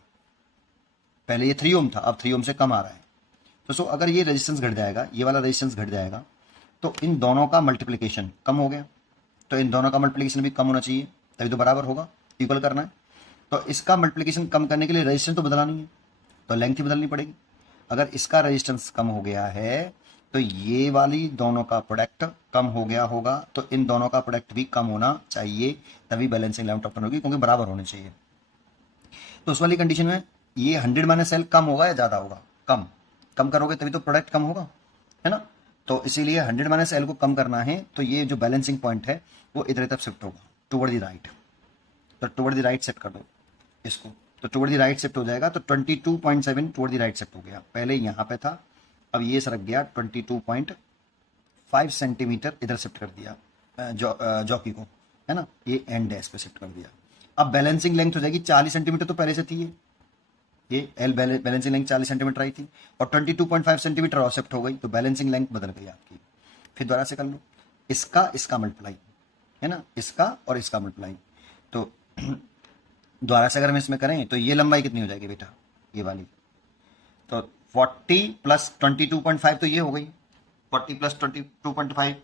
पहले ये 3 ओम था, अब 3 ओम से कम आ रहा है। तो सो अगर ये रेजिस्टेंस घट जाएगा, ये वाला रेजिस्टेंस घट जाएगा, तो इन दोनों का मल्टीप्लिकेशन कम हो गया, तो इन दोनों का मल्टीप्लिकेशन भी कम होना चाहिए, तभी तो बराबर होगा, इक्वल करना है। तो इसका मल्टीप्लिकेशन कम करने के लिए रेजिस्टेंस तो बदला नहीं है, तो लेंथ ही बदलनी पड़ेगी। अगर इसका रेजिस्टेंस कम हो गया है, तो ये वाली दोनों का प्रोडक्ट कम हो गया होगा, तो इन दोनों का प्रोडक्ट भी कम होना चाहिए, तभी बैलेंसिंग लेवल ऑफ टर्न होगी, क्योंकि बराबर होने चाहिए। तो उस वाली कंडीशन में ये 100 - L कम होगा या ज़्यादा होगा, कम। कम करोगे तभी तो प्रोडक्ट कम होगा, है ना। तो इसीलिए 100 - L को कम करना है, तो ये जो बैलेंसिंग पॉइंट है वो इधर तरफ शिफ्ट होगा, टुवर्ड द राइट। तो टुवर्ड द राइट शिफ्ट कर दो इसको, तो टुवर्ड द राइट शिफ्ट हो जाएगा। तो 22.7 टुवर्ड द राइट शिफ्ट हो गया, पहले यहाँ पे था, अब ये सरक गया 22.5 सेंटीमीटर इधर शिफ्ट कर दिया, जॉकी को, है ना, ये एंड डैश पे शिफ्ट कर दिया। अब बैलेंसिंग लेंथ हो जाएगी 40 सेंटीमीटर, तो पहले से थी ये एल बैलेंसिंग लेंथ 40 सेंटीमीटर आई थी, और 22.5 सेंटीमीटर और शिफ्ट हो गई, तो बैलेंसिंग लेंथ बदल गई आपकी। फिर दोबारा से कर लो, इसका मल्टीप्लाई, है ना, इसका और इसका मल्टीप्लाई। तो दोबारा से अगर हम इसमें करें तो ये लंबाई कितनी हो जाएगी बेटा, ये वाली, तो 40 + 22.5, तो ये हो गई 40 + 22.5,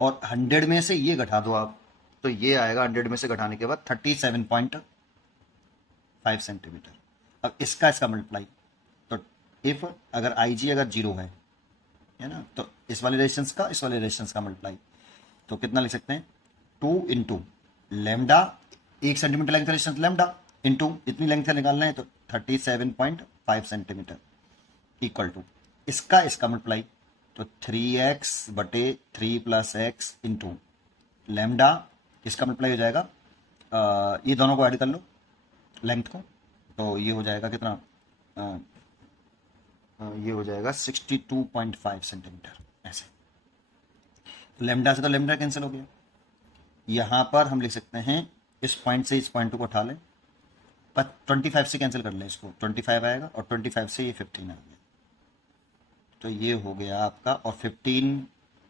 और 100 में से ये घटा दो आप, तो ये आएगा 100 में से घटाने के बाद 37.5 सेंटीमीटर। अब इसका मल्टीप्लाई, तो इफ अगर IG अगर 0 है ना, तो इस वाले रेजिस्टेंस का मल्टीप्लाई, तो कितना लिख सकते हैं, 2 × लैम्डा, 1 सेंटीमीटर लेंथ का रेजिस्टेंस लैम्डा, इंटू इतनी लेंथ का निकालना है, तो 37.5 सेंटीमीटर इक्वल टू इसका मल्टीप्लाई, तो 3x/3 + x इंटू लैम्डा, इसका मल्टीप्लाई हो जाएगा, ये दोनों को ऐड कर लो लेंथ को, तो ये हो जाएगा कितना, ये हो जाएगा 62.5 सेंटीमीटर ऐसे। तो लैम्डा से तो लैम्डा कैंसिल हो गया, यहाँ पर हम लिख सकते हैं इस पॉइंट से इस पॉइंट को उठा लें, पर 25 से कैंसिल कर लें इसको, 25 आएगा, और 25 से ये 15 आ गया, तो ये हो गया आपका, और 15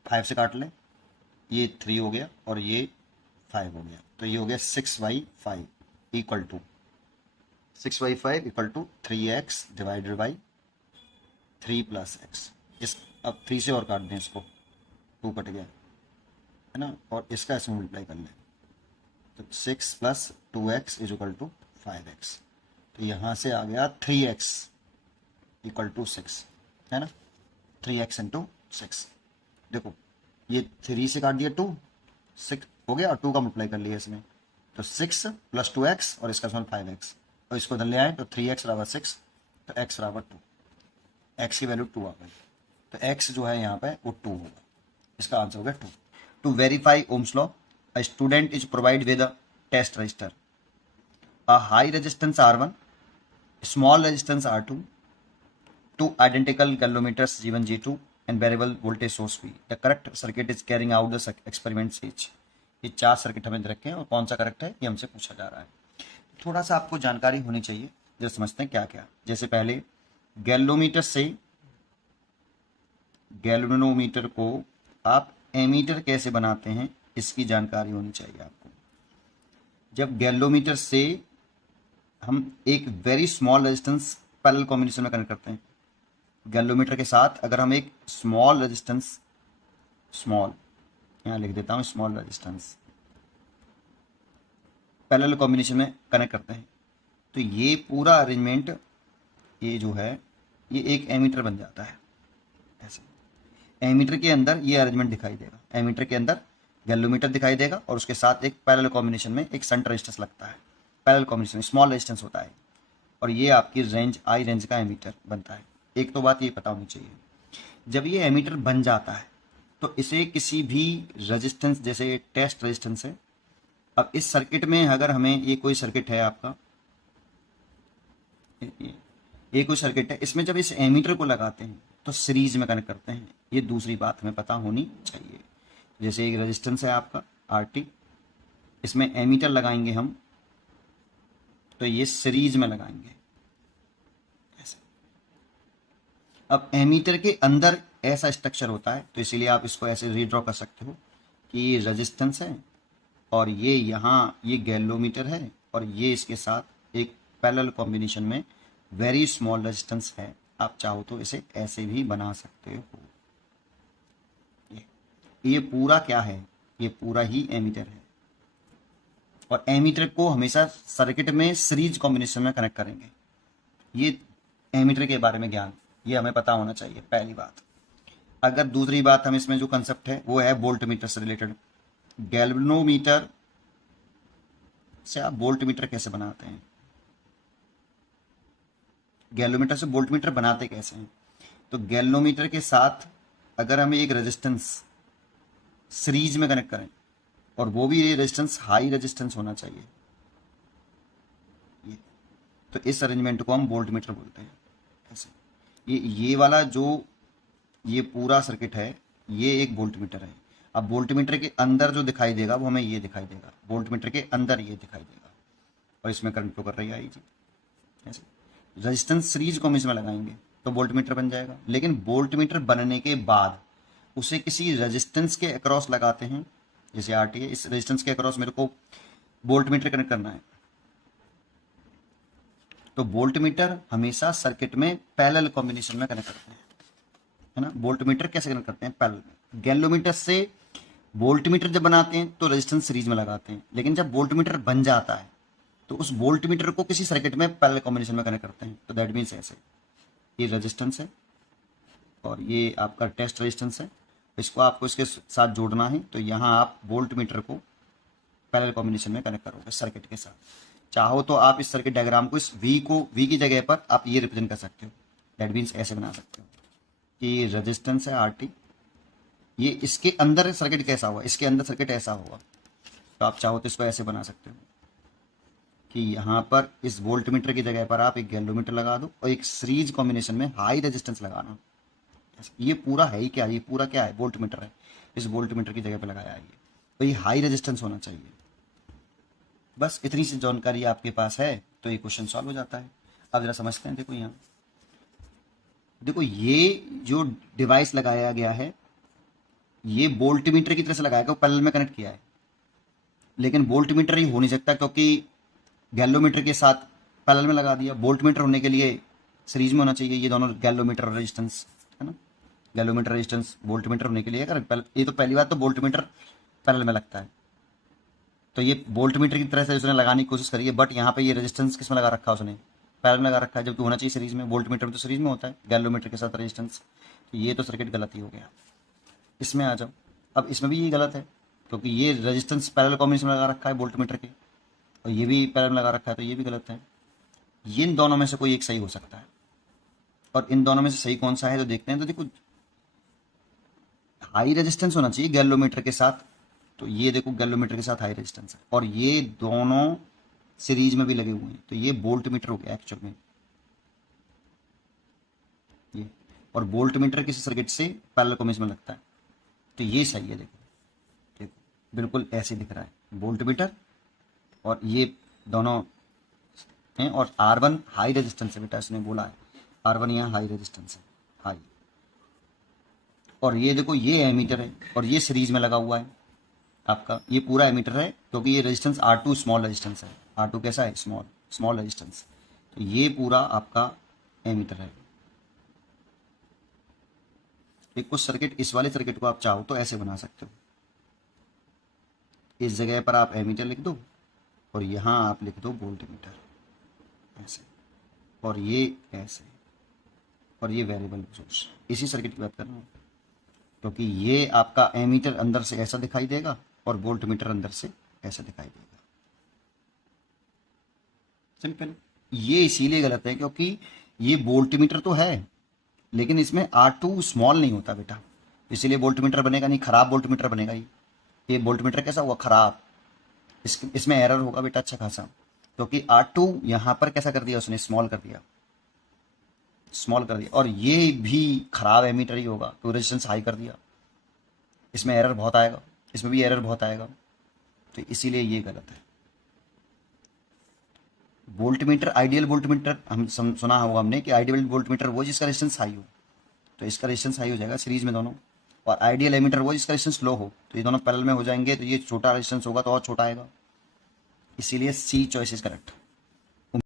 5 से काट लें, ये 3 हो गया और ये 5 हो गया, तो ये हो गया 6/5 equal to 6/5 equal to 3x divided by 3 + x। इस अब 3 से और काट दें इसको, 2 कट गया, है ना, और इसका इसमें मल्टीप्लाई कर लें, तो 6 + 2x इक्वल टू 5x। तो यहाँ से आ गया 3x इक्वल टू 6, है ना, 3x × 6। देखो ये 3 से काट दिया 2, 6 हो गया, और 2 का मल्टीप्लाई कर लिया इसमें, तो 6 + 2x और इसका समान 5x, और इसको इधर ले आए, तो 3x = 6, तो x = 2, x की वैल्यू 2 आ गई, तो x जो है यहाँ पे वो 2 होगा, इसका आंसर हो गया 2। To verify Ohm's law, a student is provide with a test resistor, a high resistance R1, small resistance R2, two identical galvanometers G1, G2 and variable voltage source V. The correct circuit is carrying out the experiment H. ये 4 सर्किट हमें रखे हैं, और कौन सा करेक्ट है ये हमसे पूछा जा रहा है। थोड़ा सा आपको जानकारी होनी चाहिए, जो समझते हैं क्या क्या। जैसे पहले गैल्वेनोमीटर को आप एमीटर कैसे बनाते हैं, इसकी जानकारी होनी चाहिए आपको। जब गैल्वेनोमीटर से हम एक very small resistance parallel combination में कनेक्ट करते हैं, गैल्वेनोमीटर के साथ अगर हम एक स्मॉल रेजिस्टेंस स्मॉल, यहाँ लिख देता हूँ स्मॉल रेजिस्टेंस, पैरेलल कॉम्बिनेशन में कनेक्ट करते हैं। तो ये पूरा अरेंजमेंट ये जो है ये एक एमीटर बन जाता है। ऐसे एमीटर के अंदर ये अरेंजमेंट दिखाई देगा, एमीटर के अंदर गैल्वोमीटर दिखाई देगा और उसके साथ एक पैरेलल कॉम्बिनेशन में एक शंट रेजिस्टेंस लगता है, पैरेलल कॉम्बिनेशन में स्मॉल रेजिस्टेंस होता है, और ये आपकी रेंज आई रेंज का एमीटर बनता है। एक तो बात ये पता होनी चाहिए, जब ये एमीटर बन जाता है तो इसे किसी भी रेजिस्टेंस, जैसे टेस्ट रेजिस्टेंस है, अब इस सर्किट में अगर हमें ये कोई सर्किट है आपका, ये कोई सर्किट है, इसमें जब इस एमीटर को लगाते हैं तो सीरीज में कनेक्ट करते हैं, ये दूसरी बात हमें पता होनी चाहिए। जैसे एक रेजिस्टेंस है आपका RT, इसमें एमीटर लगाएंगे हम तो ये सीरीज में लगाएंगे ऐसे। अब एमीटर के अंदर ऐसा स्ट्रक्चर होता है, तो इसीलिए आप इसको ऐसे रीड्रॉ कर सकते हो कि ये रेजिस्टेंस है और ये यहाँ ये गैल्वोमीटर है और ये इसके साथ एक पैरेलल कॉम्बिनेशन में वेरी स्मॉल रेजिस्टेंस है। आप चाहो तो इसे ऐसे भी बना सकते हो। ये पूरा क्या है, ये पूरा ही एमीटर है, और एमीटर को हमेशा सर्किट में सीरीज कॉम्बिनेशन में कनेक्ट करेंगे। ये एमीटर के बारे में ज्ञान ये हमें पता होना चाहिए, पहली बात। अगर दूसरी बात हम इसमें जो कंसेप्ट है वो है वोल्टमीटर से रिलेटेड। गैल्वेनोमीटर से आप वोल्टमीटर कैसे बनाते हैं, गैल्वेनोमीटर से वोल्टमीटर बनाते कैसे हैं? तो गैल्वेनोमीटर के साथ अगर हम एक रेजिस्टेंस सीरीज में कनेक्ट करें, और वो भी ये रेजिस्टेंस हाई रेजिस्टेंस होना चाहिए, तो इस अरेंजमेंट को हम वोल्टमीटर बोलते हैं। ऐसे ये वाला जो ये पूरा सर्किट है ये एक वोल्टमीटर है। अब वोल्टमीटर के अंदर जो दिखाई देगा वो हमें ये दिखाई देगा, वोल्टमीटर के अंदर ये दिखाई देगा, और इसमें करंट फ्लो कर रही है जी। ऐसे रेजिस्टेंस सीरीज को हम इसमें लगाएंगे तो वोल्टमीटर बन जाएगा। लेकिन वोल्टमीटर बनने के बाद उसे किसी रेजिस्टेंस के अक्रॉस लगाते हैं, जैसे RT है, इस रेजिस्टेंस के अक्रॉस मेरे को वोल्टमीटर कनेक्ट करना है, तो वोल्टमीटर हमेशा सर्किट में पैरेलल कॉम्बिनेशन में कनेक्ट करते हैं, है ना। वोल्टमीटर कैसे कनेक्ट करते हैं? पैरेलल में। गैल्वेनोमीटर से वोल्टमीटर जब बनाते हैं तो रेजिस्टेंस सीरीज में लगाते हैं, लेकिन जब वोल्टमीटर बन जाता है तो उस वोल्टमीटर को किसी सर्किट में पैरेलल कॉम्बिनेशन में कनेक्ट करते हैं। तो दैट मीन्स ऐसे ये रेजिस्टेंस है और ये आपका टेस्ट रेजिस्टेंस है, इसको आपको इसके साथ जोड़ना है, तो यहाँ आप वोल्टमीटर को पैरेलल कॉम्बिनेशन में कनेक्ट करोगे सर्किट के साथ। चाहो तो आप इस सर्किट डायग्राम को, इस V की जगह पर आप ये रिप्रेजेंट कर सकते हो, दैट मीन्स ऐसे बना सकते हो कि रेजिस्टेंस है RT, ये इसके अंदर सर्किट कैसा हुआ, इसके अंदर सर्किट ऐसा होगा, तो आप चाहो तो इसको ऐसे बना सकते हो कि यहाँ पर इस वोल्टमीटर की जगह पर आप एक गैल्वेनोमीटर लगा दो और एक सीरीज कॉम्बिनेशन में हाई रेजिस्टेंस लगाना। ये पूरा है ही क्या, ये पूरा क्या है? वोल्टमीटर है, इस वोल्टमीटर की जगह पर लगाया है ये, तो ये हाई रेजिस्टेंस होना चाहिए। बस इतनी सी जानकारी आपके पास है तो ये क्वेश्चन सॉल्व हो जाता है। अब जरा समझते हैं, देखो यहाँ देखो ये जो डिवाइस लगाया गया है ये वोल्टमीटर की तरह से लगाया गया, पैरेलल में कनेक्ट किया है, लेकिन वोल्टमीटर ही हो नहीं सकता क्योंकि गैल्वेनोमीटर के साथ पैरेलल में लगा दिया। वोल्टमीटर होने के लिए सीरीज में होना चाहिए, ये दोनों गैल्वेनोमीटर और रेजिस्टेंस, है ना। गैल्वेनोमीटर रेजिस्टेंस वोल्टमीटर होने के लिए अगर ये तो पहली बात तो वोल्टमीटर पैरेलल में लगता है, तो ये वोल्टमीटर की तरह से उसने लगाने की कोशिश करी है, बट यहाँ पे ये रेजिस्टेंस किसमें लगा रखा है, उसने पैरेलल में लगा रखा है, जबकि होना चाहिए सीरीज में। वोल्टमीटर में तो सीरीज में होता है गैल्वेनोमीटर के साथ रेजिस्टेंस, तो ये तो सर्किट गलत ही हो गया। इसमें आ जाओ, अब इसमें भी ये गलत है क्योंकि ये रेजिस्टेंस पैरेलल कॉम्बिनेशन में लगा रखा है वोल्टमीटर के, और ये भी पैरेलल में लगा रखा है, तो ये भी गलत है। ये इन दोनों में से कोई एक सही हो सकता है, और इन दोनों में से सही कौन सा है तो देखते हैं। तो देखो हाई रेजिस्टेंस होना चाहिए गैल्वेनोमीटर के साथ, तो ये देखो गैल्वेनोमीटर के साथ हाई रेजिस्टेंस है, और ये दोनों सीरीज में भी लगे हुए हैं, तो ये वोल्टमीटर हो गया एक्चुअल में ये, और वोल्टमीटर किसी सर्किट से पैरेलल कॉम्बिनेशन में लगता है, तो ये सही है। देखो देखो बिल्कुल ऐसे दिख रहा है वोल्टमीटर, और ये दोनों हैं, और R1 हाई रेजिस्टेंस है बेटा, इसने बोला है R1 यहाँ हाई रेजिस्टेंस है, हाई। और ये देखो ये एमीटर है और ये सीरीज में लगा हुआ है आपका, ये पूरा एमीटर है क्योंकि ये रेजिस्टेंस R2 स्मॉल रेजिस्टेंस है, R2 कैसा है? स्मॉल रेजिस्टेंस, तो ये पूरा आपका एमीटर है। एक कुछ सर्किट, इस वाले सर्किट को आप चाहो तो ऐसे बना सकते हो, इस जगह पर आप एमीटर लिख दो और यहाँ आप लिख दो वोल्ट मीटर, ऐसे, और ये ऐसे, और ये वेरिएबल सोर्स। इसी सर्किट की बात कर रहा हूँ, क्योंकि ये आपका एमीटर अंदर से ऐसा दिखाई देगा और वोल्ट मीटर अंदर से ऐसा दिखाई देगा। सिंपल। ये इसीलिए गलत है क्योंकि ये वोल्ट मीटर तो है लेकिन इसमें R2 स्मॉल नहीं होता बेटा, इसीलिए वोल्ट मीटर बनेगा नहीं, खराब वोल्ट मीटर बनेगा ये वोल्ट मीटर कैसा हुआ, खराब। इसमें एरर होगा बेटा अच्छा खासा, क्योंकि R2 यहाँ पर कैसा कर दिया उसने, स्मॉल कर दिया, स्मॉल कर दिया। और ये भी खराब एमीटर ही होगा, तो रेजिस्टेंस हाई कर दिया, इसमें एरर बहुत आएगा, इसमें भी एरर बहुत आएगा, तो इसीलिए ये गलत है। Volt meter, ideal volt meter हम सुना होगा हमने कि आइडियल वोल्ट मीटर वो जिसका रेजिस्टेंस हाई हो, तो इसका रेजिस्टेंस हाई हो जाएगा सीरीज में दोनों। और आइडियल एमीटर वो जिसका रेजिस्टेंस लो हो, तो ये दोनों पैरेलल में हो जाएंगे, तो ये छोटा रेजिस्टेंस होगा तो और छोटा आएगा। इसीलिए सी चॉइस इज करेक्ट।